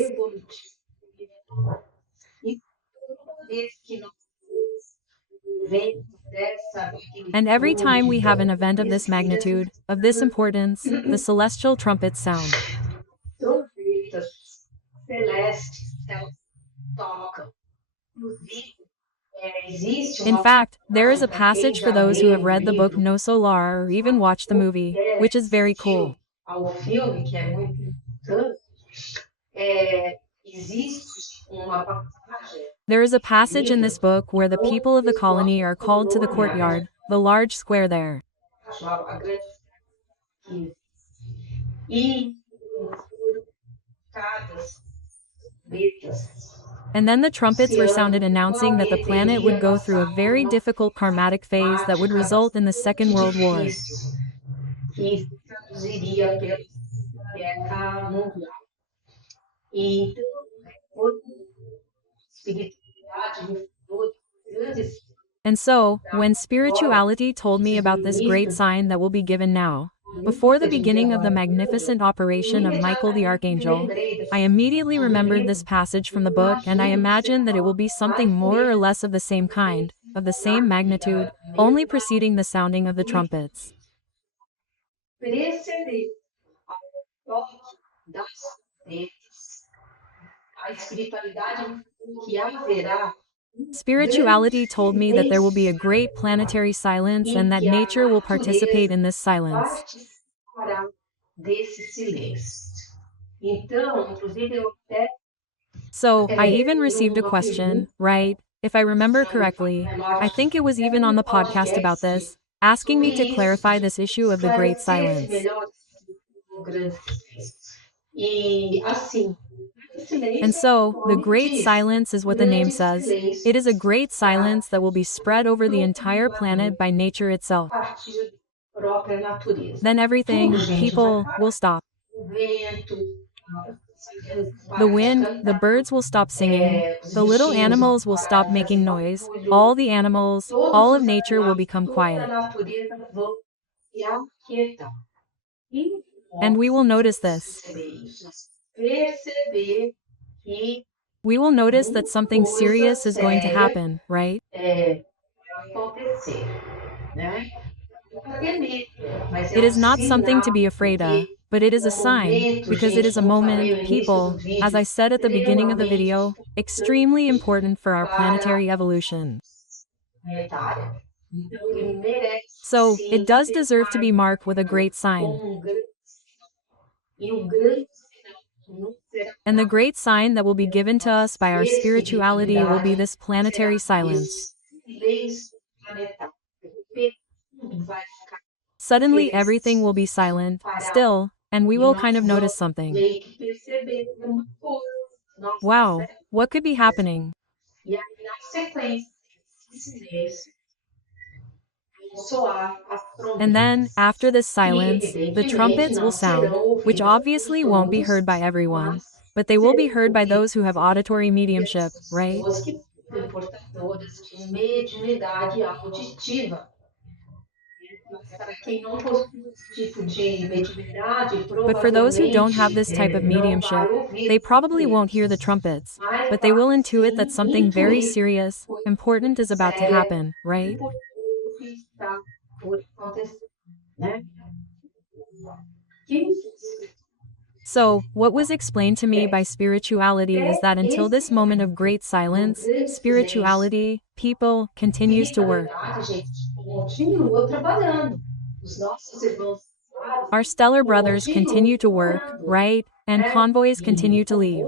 And every time we have an event of this magnitude, of this importance, the celestial trumpets sound. In fact, there is a passage for those who have read the book No Solar or even watched the movie, which is very cool. There is a passage in this book where the people of the colony are called to the courtyard, the large square there. And then the trumpets were sounded announcing that the planet would go through a very difficult karmatic phase that would result in the Second World War. And so, when spirituality told me about this great sign that will be given now, before the beginning of the magnificent operation of Michael the Archangel, I immediately remembered this passage from the book, and I imagined that it will be something more or less of the same kind, of the same magnitude, only preceding the sounding of the trumpets. Spirituality told me that there will be a great planetary silence and that nature will participate in this silence. So, I even received a question, right? If I remember correctly, I think it was even on the podcast about this, asking me to clarify this issue of the great silence. And so, the great silence is what the name says. It is a great silence that will be spread over the entire planet by nature itself. Then everything, people, will stop. The wind, the birds will stop singing, the little animals will stop making noise, all the animals, all of nature will become quiet. And we will notice this. We will notice that something serious is going to happen, right? It is not something to be afraid of, but it is a sign, because it is a moment, people, as I said at the beginning of the video, extremely important for our planetary evolution. So, it does deserve to be marked with a great sign. And the great sign that will be given to us by our spirituality will be this planetary silence. Suddenly everything will be silent, still, and we will kind of notice something. Wow, what could be happening? And then, after this silence, the trumpets will sound, which obviously won't be heard by everyone, but they will be heard by those who have auditory mediumship, right? But for those who don't have this type of mediumship, they probably won't hear the trumpets, but they will intuit that something very serious, important is about to happen, right? So, what was explained to me by spirituality is that until this moment of great silence, spirituality, people, continues to work. Our stellar brothers continue to work, right? And convoys continue to leave.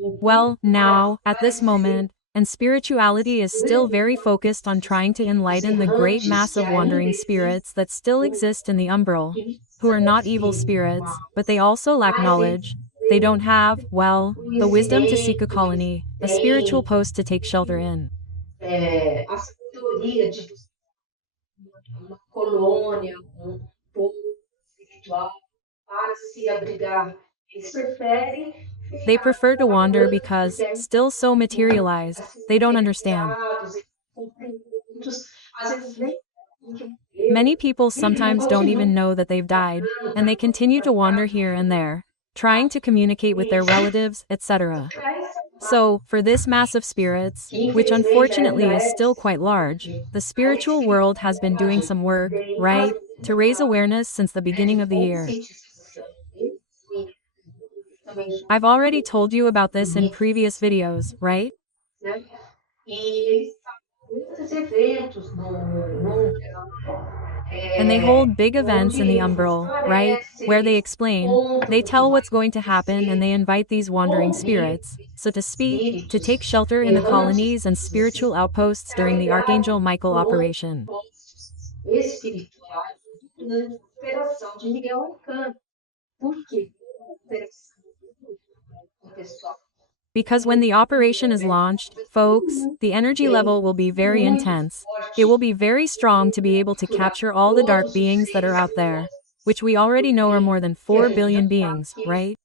Well, now, at this moment, and spirituality is still very focused on trying to enlighten the great mass of wandering spirits that still exist in the umbral, who are not evil spirits, but they also lack knowledge. They don't have, well, the wisdom to seek a colony, a spiritual post to take shelter in. They prefer to wander because, still so materialized, they don't understand. Many people sometimes don't even know that they've died, and they continue to wander here and there, trying to communicate with their relatives, etc. So, for this mass of spirits, which unfortunately is still quite large, the spiritual world has been doing some work, right, to raise awareness since the beginning of the year. I've already told you about this in previous videos, right? And they hold big events in the umbral, right, where they explain, they tell what's going to happen and they invite these wandering spirits, so to speak, to take shelter in the colonies and spiritual outposts during the Archangel Michael operation. Because when the operation is launched, folks, the energy level will be very intense. It will be very strong to be able to capture all the dark beings that are out there, which we already know are more than 4 billion beings, right?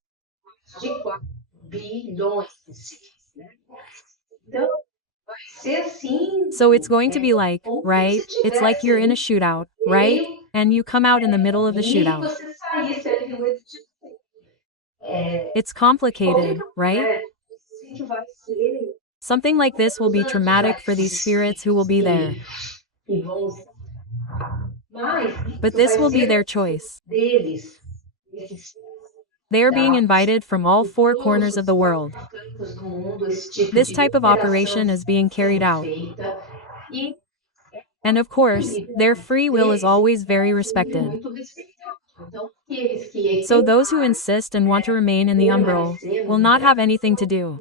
So it's going to be like, right? It's like you're in a shootout, right? And you come out in the middle of the shootout. It's complicated, right? Something like this will be traumatic for these spirits who will be there. But this will be their choice. They are being invited from all 4 corners of the world. This type of operation is being carried out. And of course, their free will is always very respected. So those who insist and want to remain in the umbral will not have anything to do.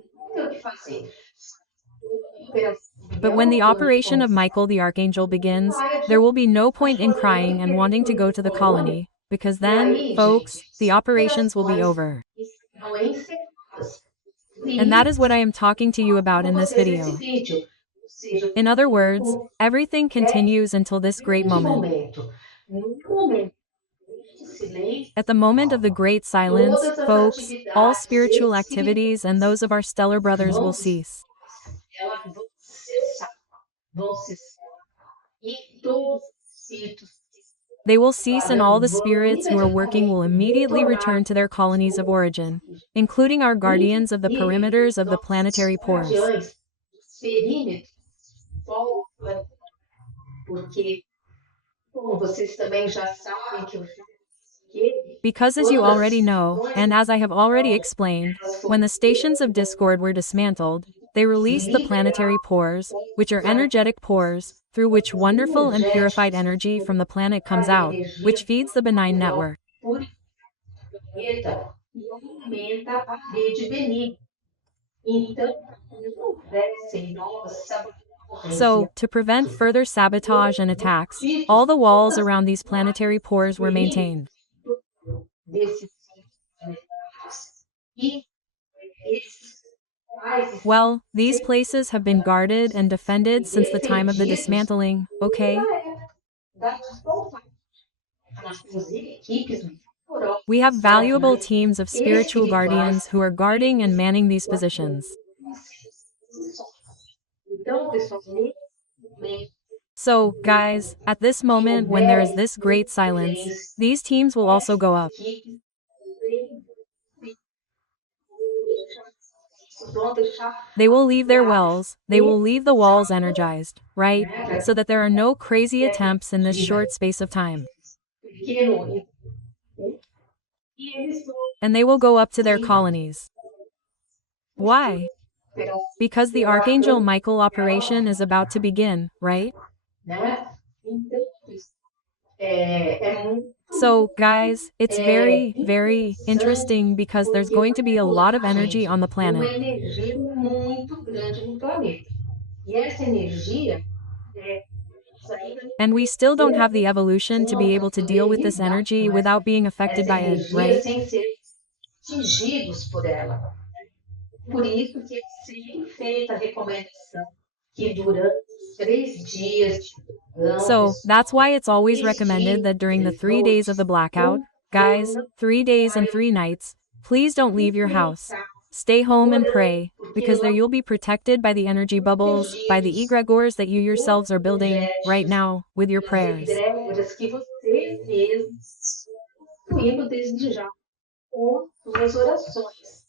But when the operation of Michael the Archangel begins, there will be no point in crying and wanting to go to the colony, because then, folks, the operations will be over. And that is what I am talking to you about in this video. In other words, everything continues until this great moment. At the moment of the great silence, folks, all spiritual activities and those of our stellar brothers will cease. They will cease and all the spirits who are working will immediately return to their colonies of origin, including our guardians of the perimeters of the planetary pores. Because as you already know, and as I have already explained, when the stations of discord were dismantled, they released the planetary pores, which are energetic pores, through which wonderful and purified energy from the planet comes out, which feeds the benign network. planeta e aumenta a rede benigna. Então, não crescem novas sabotagens So, to prevent further sabotage and attacks, all the walls around these planetary pores were maintained. desses planetários e esses pais Well, these places have been guarded and defended since the time of the dismantling, okay? dados voltados. Nós temos equipes We have valuable teams of spiritual guardians who are guarding and manning these positions. Então, pessoal, nesse momento, So, guys, at this moment when there is this great silence, these teams will also go up. They will leave their wells, they will leave the walls energized, right? So that there are no crazy attempts in this short space of time. And they will go up to their colonies. Why? Because the Archangel Michael operation is about to begin, right? So, guys, it's very, very interesting because there's going to be a lot of energy on the planet. And we still don't have the evolution to be able to deal with this energy without being affected by it, right? Por isso que é sempre feita a recomendação que durante 3 dias de So, that's why it's always recommended that during the 3 days of the blackout, guys, 3 days and 3 nights, please don't leave your house. Stay home and pray, because there you'll be protected by the energy bubbles, by the egregores that you yourselves are building right now with your prayers. que vocês mesmos incluindo desde já com suas orações.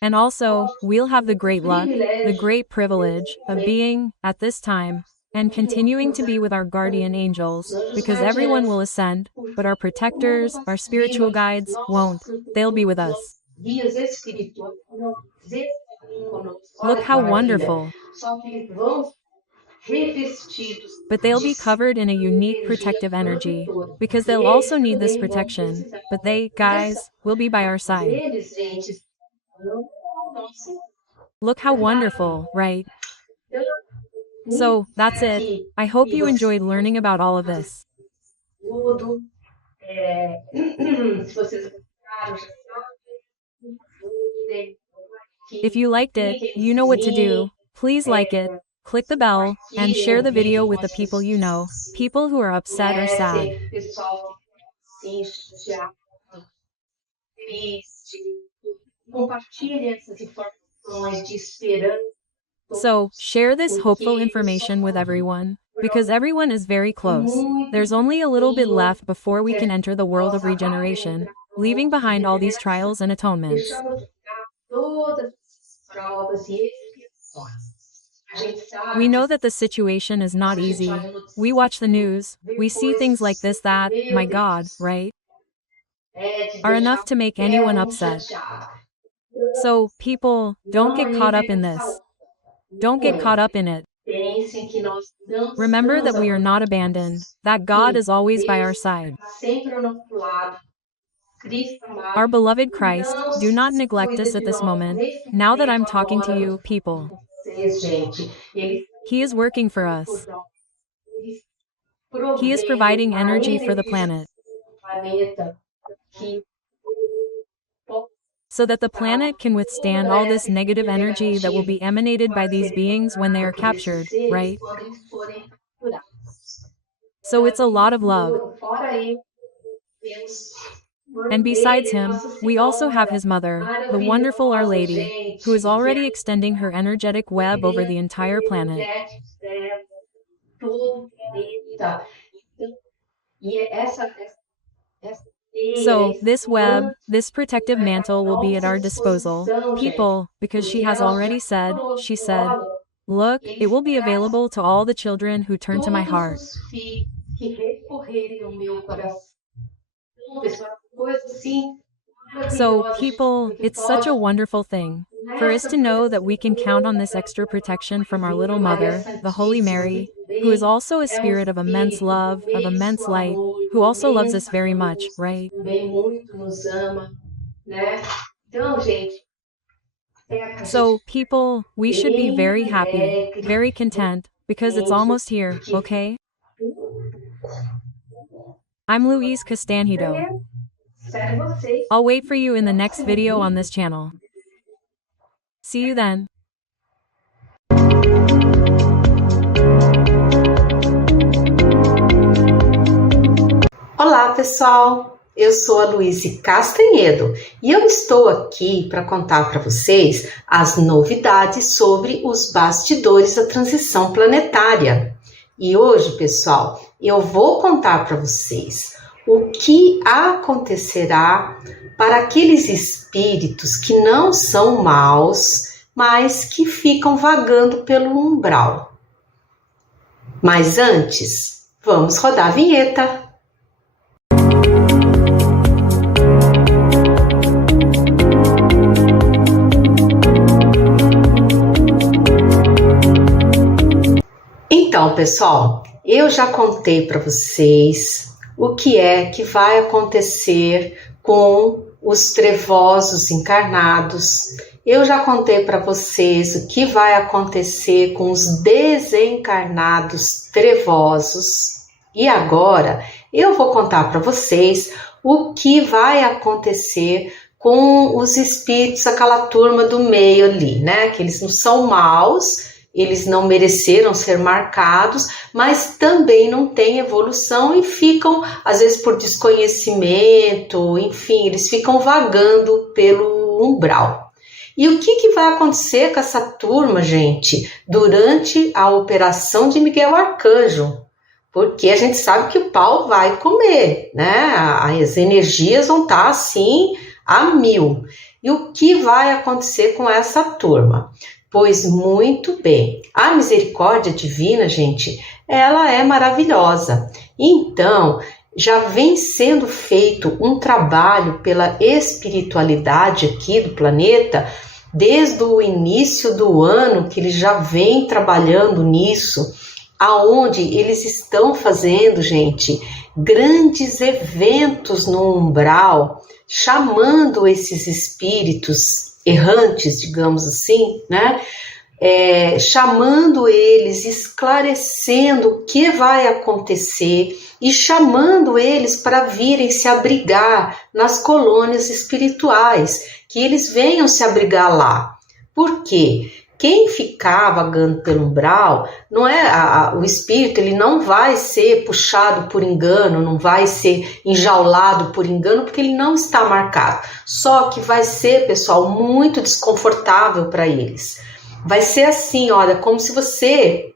And also, we'll have the great luck, the great privilege of being, at this time, and continuing to be with our guardian angels, because everyone will ascend, but our protectors, our spiritual guides, won't. They'll be with us. Look how wonderful. But they'll be covered in a unique protective energy, because they'll also need this protection, but they, guys, will be by our side. Look how wonderful, right? So, that's it. I hope you enjoyed learning about all of this. If you liked it, you know what to do. Please like it, click the bell, and share the video with the people you know, people who are upset or sad. So, share this hopeful information with everyone, because everyone is very close. There's only a little bit left before we can enter the world of regeneration, leaving behind all these trials and atonements. We know that the situation is not easy. We watch the news, we see things like this that, my God, right? Are enough to make anyone upset. So, people, don't get caught up in this. Don't get caught up in it. Remember that we are not abandoned, that God is always by our side. Our beloved Christ, do not neglect us at this moment, now that I'm talking to you, people. He is working for us. He is providing energy for the planet, so that the planet can withstand all this negative energy that will be emanated by these beings when they are captured, right? So it's a lot of love. And besides him, we also have his mother, the wonderful Our Lady, who is already extending her energetic web over the entire planet. So, this web, this protective mantle will be at our disposal, people, because she has already said, she said, look, it will be available to all the children who turn to my heart. So, people, it's such a wonderful thing for us to know that we can count on this extra protection from our little mother, the Holy Mary, who is also a spirit of immense love, of immense light, who who also loves us very much, right? Também muito nos ama, né? Então, gente, So, people, we should be very happy, very content, because it's almost here, okay? I'm Luis Castanhedo. I'll wait for you in the next video on this channel. See you then. Olá, pessoal! Eu sou a Luíse Castanhedo e eu estou aqui para contar para vocês as novidades sobre os bastidores da transição planetária. E hoje, pessoal, eu vou contar para vocês o que acontecerá para aqueles espíritos que não são maus, mas que ficam vagando pelo umbral. Mas antes, vamos rodar a vinheta. Então, pessoal, eu já contei para vocês o que é que vai acontecer com os trevosos encarnados. Eu já contei para vocês o que vai acontecer com os desencarnados trevosos. E agora eu vou contar para vocês o que vai acontecer com os espíritos, aquela turma do meio ali, né? Que eles não são maus, eles não mereceram ser marcados, mas também não têm evolução e ficam, às vezes por desconhecimento, enfim, eles ficam vagando pelo umbral. E o que vai acontecer com essa turma, gente, durante a operação de Miguel Arcanjo? Porque a gente sabe que o pau vai comer, né? As energias vão estar assim a 1000. E o que vai acontecer com essa turma? Pois muito bem, a misericórdia divina, gente, ela é maravilhosa. Então, já vem sendo feito um trabalho pela espiritualidade aqui do planeta, desde o início do ano, que eles já vêm trabalhando nisso, aonde eles estão fazendo, gente, grandes eventos no umbral, chamando esses espíritos errantes, digamos assim, né? Chamando eles, esclarecendo o que vai acontecer e chamando eles para virem se abrigar nas colônias espirituais, que eles venham se abrigar lá. Por quê? Quem ficar vagando pelo umbral, não é o espírito, ele não vai ser puxado por engano, não vai ser enjaulado por engano, porque ele não está marcado. Só que vai ser, pessoal, muito desconfortável para eles. Vai ser assim, olha, como se você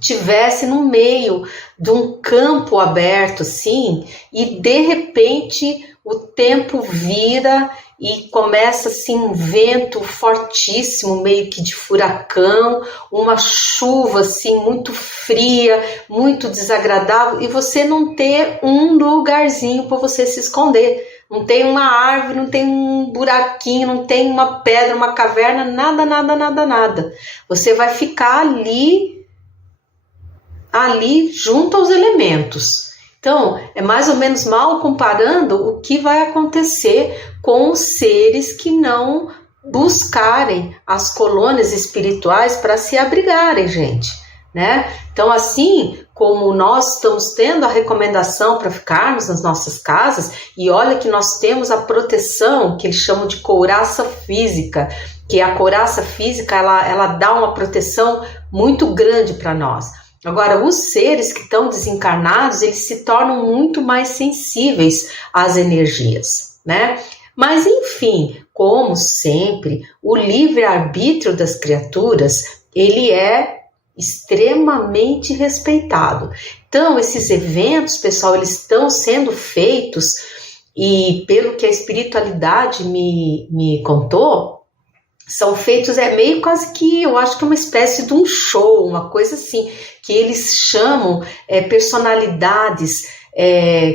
tivesse no meio de um campo aberto, assim, e de repente o tempo vira e começa assim um vento fortíssimo, meio que de furacão, uma chuva assim muito fria, muito desagradável, e você não ter um lugarzinho para você se esconder. Não tem uma árvore, não tem um buraquinho, não tem uma pedra, uma caverna, nada, nada, nada, nada. Você vai ficar ali junto aos elementos. Então, é mais ou menos mal comparando o que vai acontecer com os seres que não buscarem as colônias espirituais para se abrigarem, gente, né? Então, assim como nós estamos tendo a recomendação para ficarmos nas nossas casas, e olha que nós temos a proteção que eles chamam de couraça física, que a couraça física ela dá uma proteção muito grande para nós. Agora, os seres que estão desencarnados, eles se tornam muito mais sensíveis às energias, né? Mas, enfim, como sempre, o livre-arbítrio das criaturas, ele é extremamente respeitado. Então, esses eventos, pessoal, eles estão sendo feitos, e pelo que a espiritualidade me contou, são feitos, meio quase que, eu acho que é uma espécie de um show, uma coisa assim, que eles chamam personalidades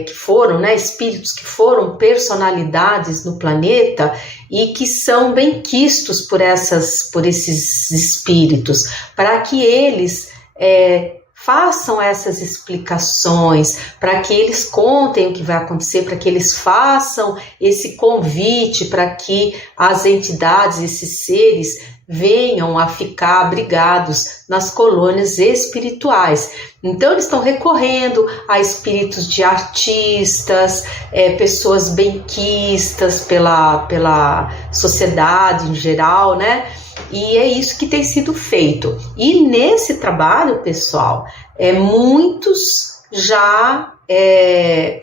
que foram, né, espíritos que foram personalidades no planeta e que são bem quistos por esses espíritos, para que eles façam essas explicações, para que eles contem o que vai acontecer, para que eles façam esse convite para que as entidades, esses seres, venham a ficar abrigados nas colônias espirituais. Então eles estão recorrendo a espíritos de artistas, pessoas benquistas pela sociedade em geral, né? E é isso que tem sido feito. E nesse trabalho, pessoal, muitos já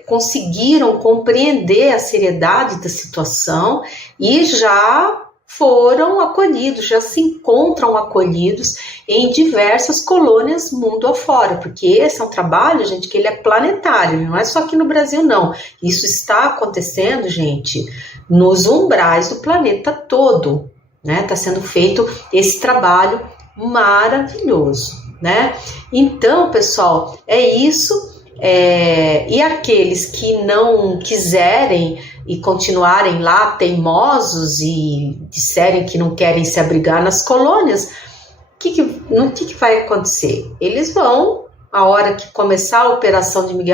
conseguiram compreender a seriedade da situação e já foram acolhidos, já se encontram acolhidos em diversas colônias mundo afora, porque esse é um trabalho, gente, que ele é planetário, não é só aqui no Brasil, não. Isso está acontecendo, gente, nos umbrais do planeta todo, né? Está sendo feito esse trabalho maravilhoso, né? Então, pessoal, é isso. E aqueles que não quiserem e continuarem lá teimosos e disserem que não querem se abrigar nas colônias, o que vai acontecer? Eles vão, a hora que começar a operação de Miguel